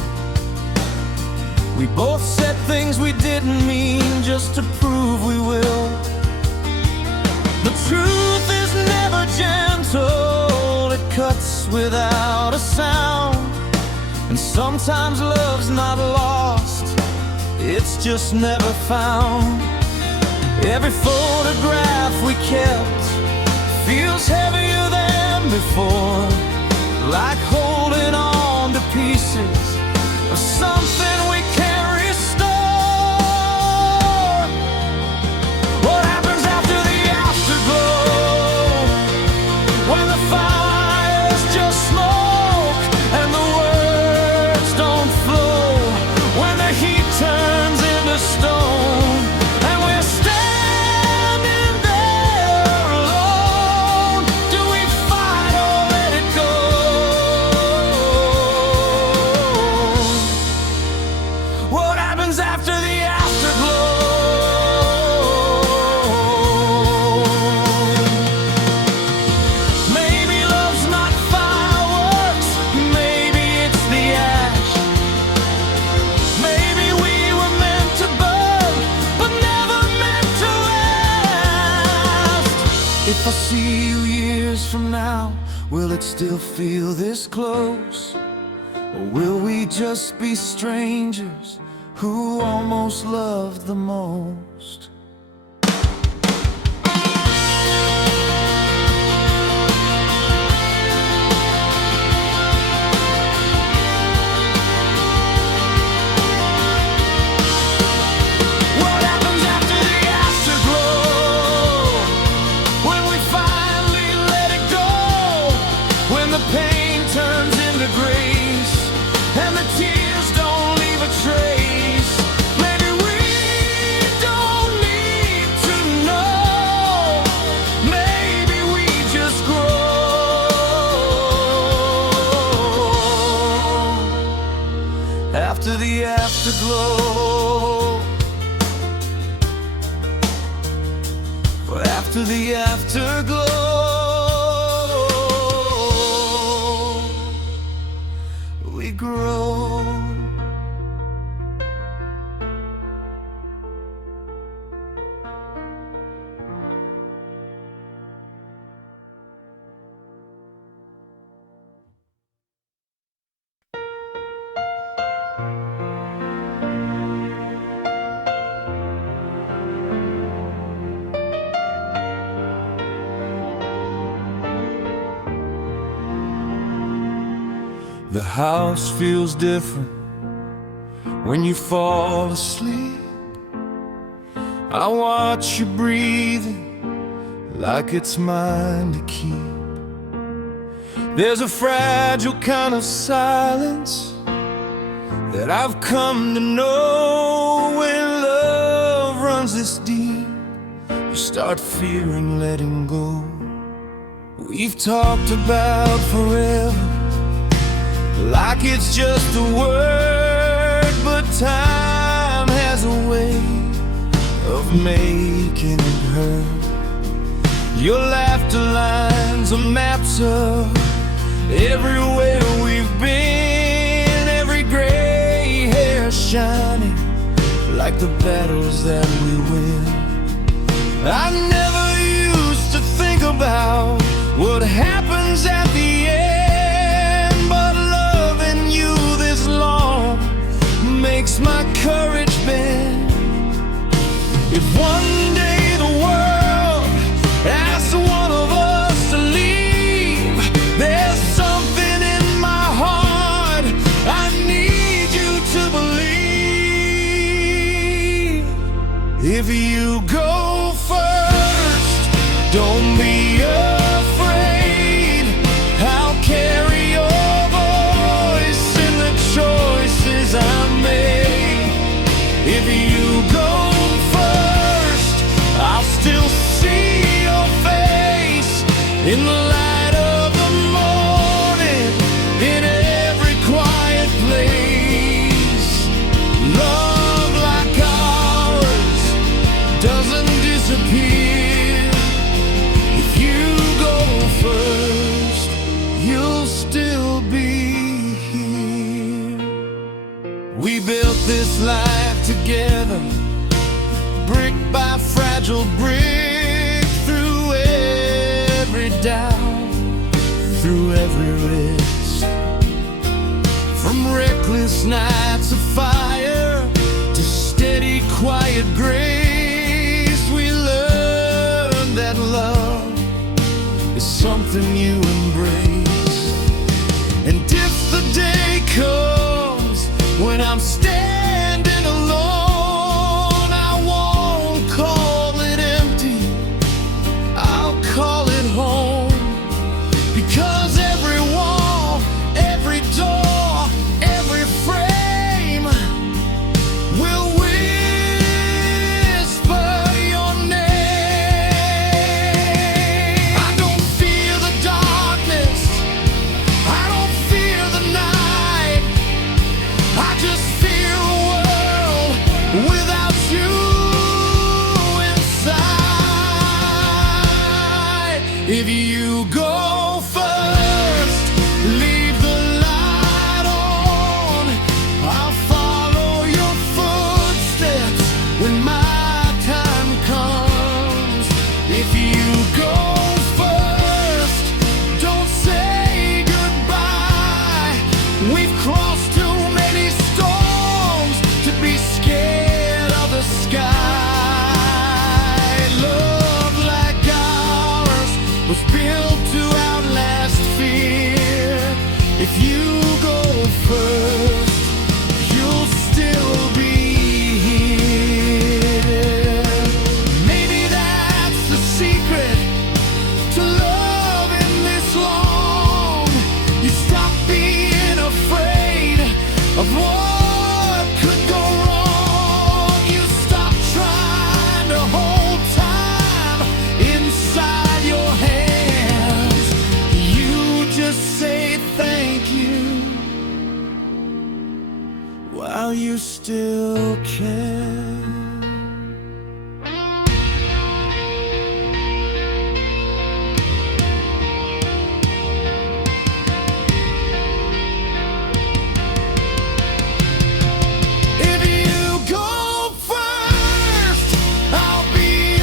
We both said things we didn't mean just to prove we will. The truth is never gentle, it cuts without a sound. And sometimes love's not lost, it's just never found. Every photograph we kept feels heavier than before, like holding on to pieces of something we can't restore. What happens after the afterglow? When the fire's just smoke and the words don't flow, when the heat turns into stone and we're standing there alone. Do we fight or let it go? What happens after the afterglow? Maybe love's not fireworks, maybe it's the ash. Maybe we were meant to burn, but never meant to last. If I see you years from now, will it still feel this close? Or will we just be strangers who almost loved the most? What happens after the afterglow? When we finally let it go, when the pain turns into grace and the tears don't leave a trace. Maybe we don't need to know, maybe we just grow. After the afterglow, after the afterglow, The house feels different when you fall asleep. I watch you breathing like it's mine to keep. There's a fragile kind of silence that I've come to know. When love runs this deep, you start fearing letting go. We've talked about forever like it's just a word, but time has a way of making it hurt. Your laughter lines are maps of everywhere we've been, every gray hair shining like the battles that we win. I never used to think about what happens at the end, but loving you this long makes my courage bend. If one day the world asks one of us to leave, there's something in my heart I need you to believe. If you go first, don't be afraid. I'll carry your voice in the choices I make. If you go first, I'll still see your face in the light of the morning, in every quiet place. Love like ours doesn't disappear. If you go first, you'll still be here. We built this life together, brick by fragile brick, through every doubt, through every risk. From reckless nights of fire to steady, quiet grace, we learned that love is something you embrace. And if the day comes when I'm standing alone, I won't call it empty, I'll call it home. Because every wall, every door, every frame will whisper your name. I don't fear the darkness, I don't fear the night, I just fear a world without you inside. If you go first, leave the light on. I'll follow your footsteps when my time comes. If you go first, don't say goodbye. We've crossed too many storms to be scared of the sky. Love like ours was built to outlast fear. If you go first, you'll still be here. Maybe that's the secret to loving this long. You stop being afraid of what could go wrong. You stop trying to hold time inside your hands. You just say thank you while you still can. If you go first, I'll be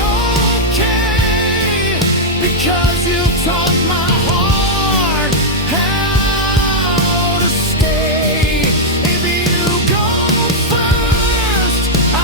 okay, because you taught my heart how to stay. If you go first, I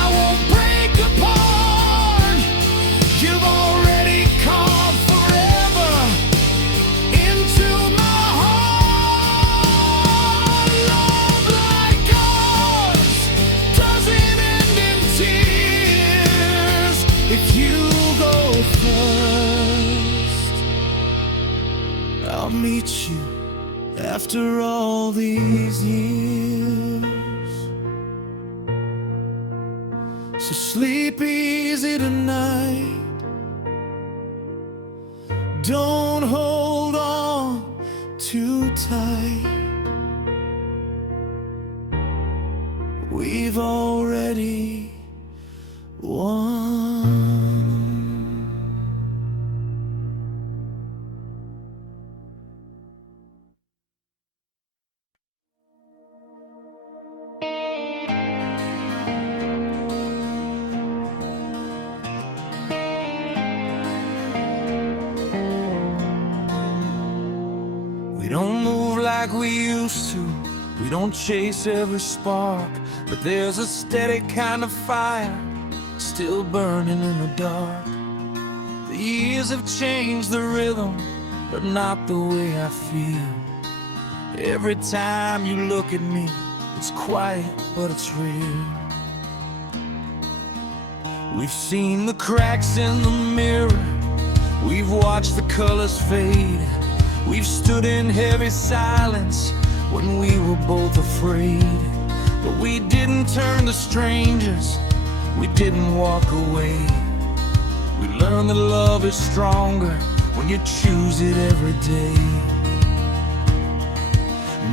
after all these years. So sleep easy tonight. Don't hold on too tight. We've already won. We don't move like we used to. We don't chase every spark, but there's a steady kind of fire still burning in the dark. The years have changed the rhythm, but not the way I feel. Every time you look at me, it's quiet, but it's real. We've seen the cracks in the mirror. We've watched the colors fade. We've stood in heavy silence when we were both afraid. But we didn't turn to strangers. We didn't walk away. We learned that love is stronger when you choose it every day.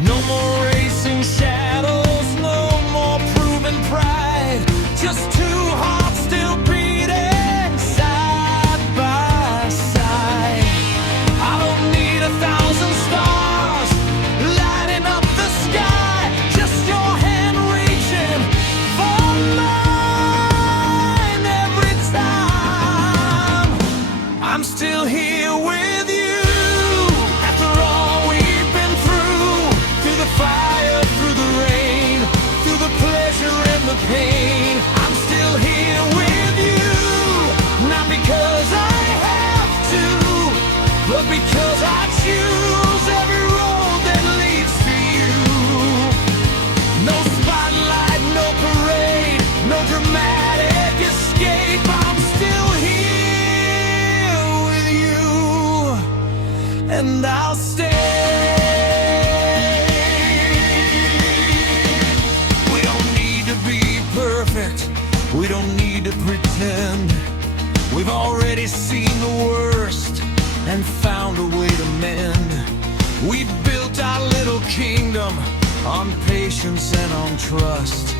No more racing shadows, no more proving pride. Just two hearts still beating side by side. I don't need 1,000 stars lighting up the sky. Just your hand reaching for mine every time. I'm still here with you after all we've been through. Through the fire, through the rain, through the pleasure and the pain. I'm still here with you, not because I have to, but because I choose every road that leads to you. No spotlight, no parade, no dramatic escape. I'm still here with you, and I'll stay. We don't need to be perfect. We don't need to pretend. We've already seen the worst and found a way to mend. We built our little kingdom on patience and on trust,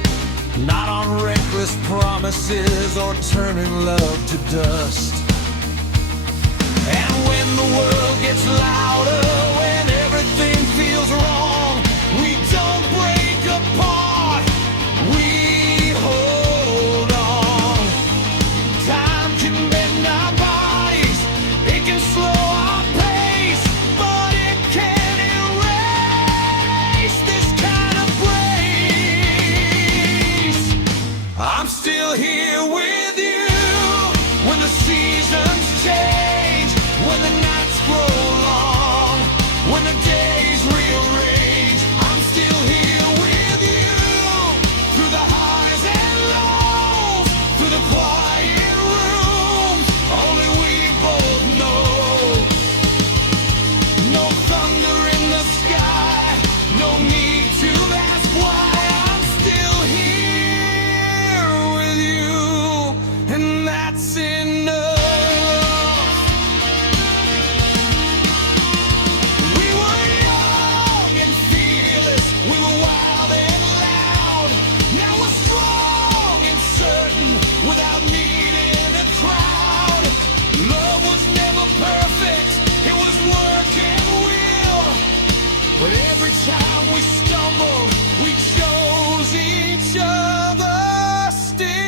not on reckless promises or turning love to dust. And when the world gets louder, when everything feels wrong, we don't break apart, we hold on. Time can bend our bodies, it can slow our pace, but it can't erase this kind of grace. I'm still here with you when the seasons change, when the nights grow long, when the days rearrange. I'm still here with you through the highs and lows, through the quiet rooms only we both know. No thunder in the sky, no need to ask why. I'm still here with you, and that's enough. We were young and fearless, we were wild and loud. Now we're strong and certain without needing a crowd. Love was never perfect, it was work and will. But every time we stumbled, we chose each other still.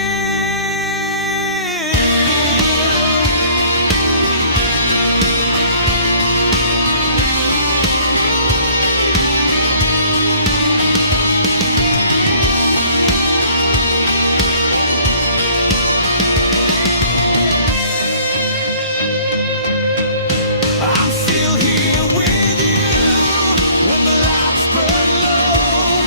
I'm still here with you when the lights burn low,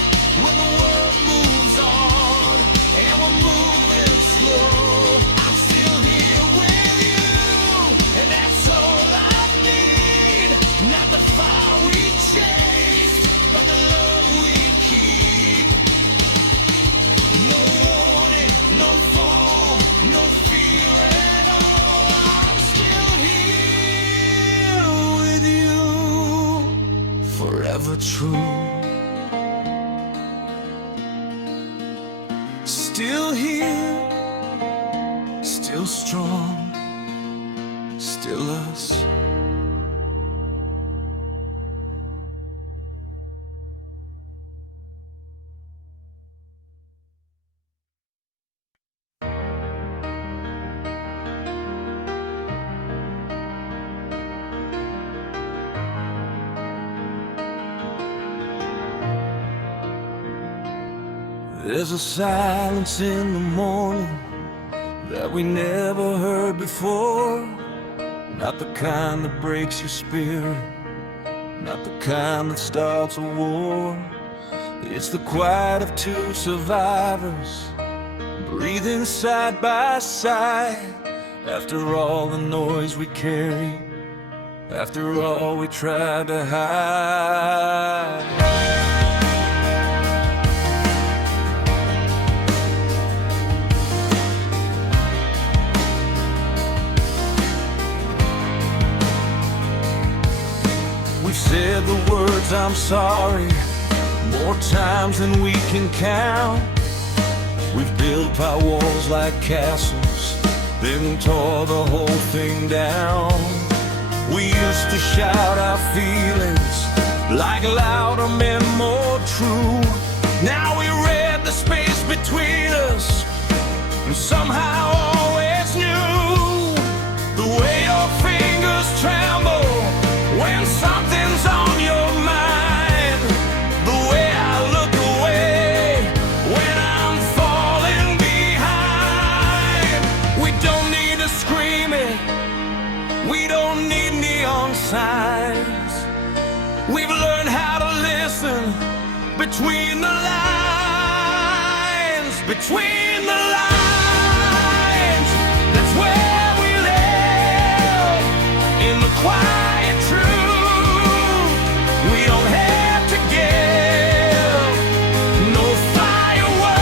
ever true. Still here, still strong, still us. There's a silence in the morning that we never heard before. Not the kind that breaks your spirit, not the kind that starts a war. It's the quiet of two survivors, breathing side by side. After all the noise we carry, after all we tried to hide. We've said the words I'm sorry more times than we can count. We've built power walls like castles, then tore the whole thing down. We used to shout our feelings like louder men, more true. Now we read the space between us and somehow always knew the way your fingers tremble when something's on your mind, the way I look away when I'm falling behind. We don't need to scream it, we don't need neon signs. We've learned how to listen between the lines, between the lines. That's where we live, in the quiet. We don't have to give no fireworks,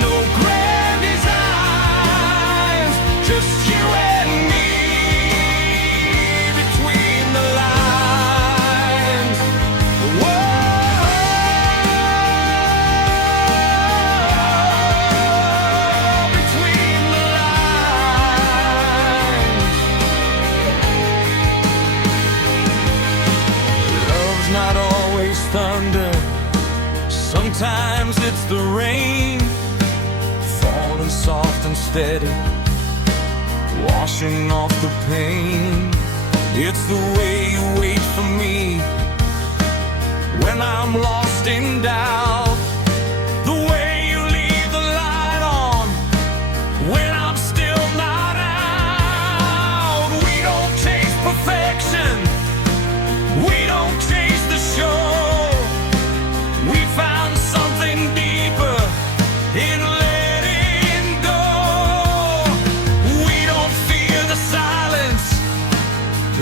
no grand designs, just you and me between the lines. Whoa, between the lines. Not always thunder, sometimes it's the rain, falling soft and steady, washing off the pain. It's the way you wait for me when I'm lost in doubt, the way you leave the light on when I'm still not out. We don't chase perfection, we don't chase the show. We found something deeper in letting go. We don't fear the silence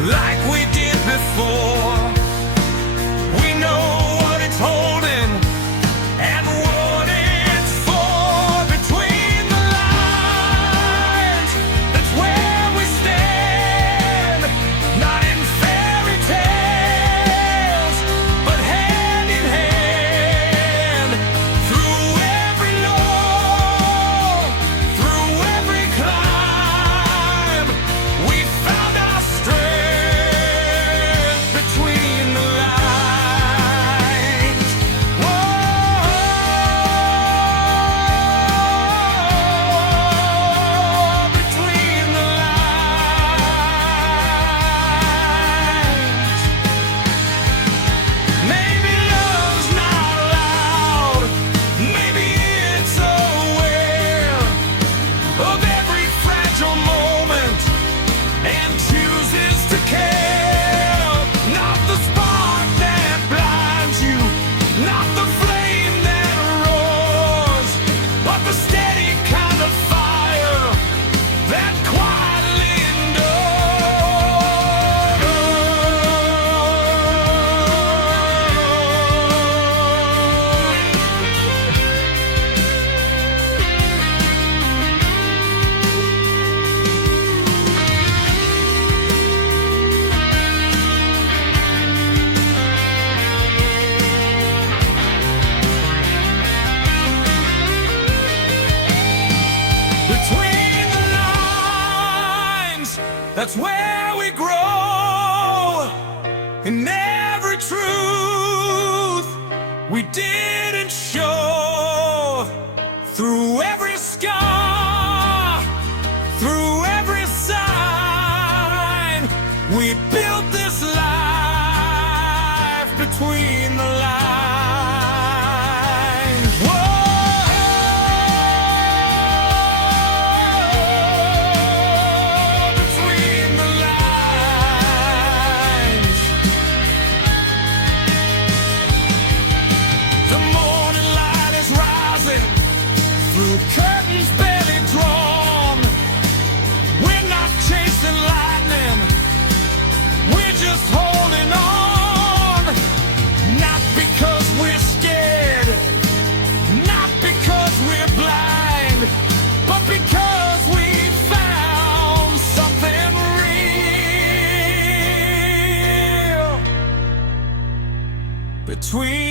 like we did before. That's where we grow. In every truth we didn't show. Through every scar, through every sign, we built this life between the lines. Whoa, between the lines. The morning light is rising through curtains barely drawn. We're not chasing lightning, we're just holding on. Not because we're scared, not because we're blind, but because we found something real between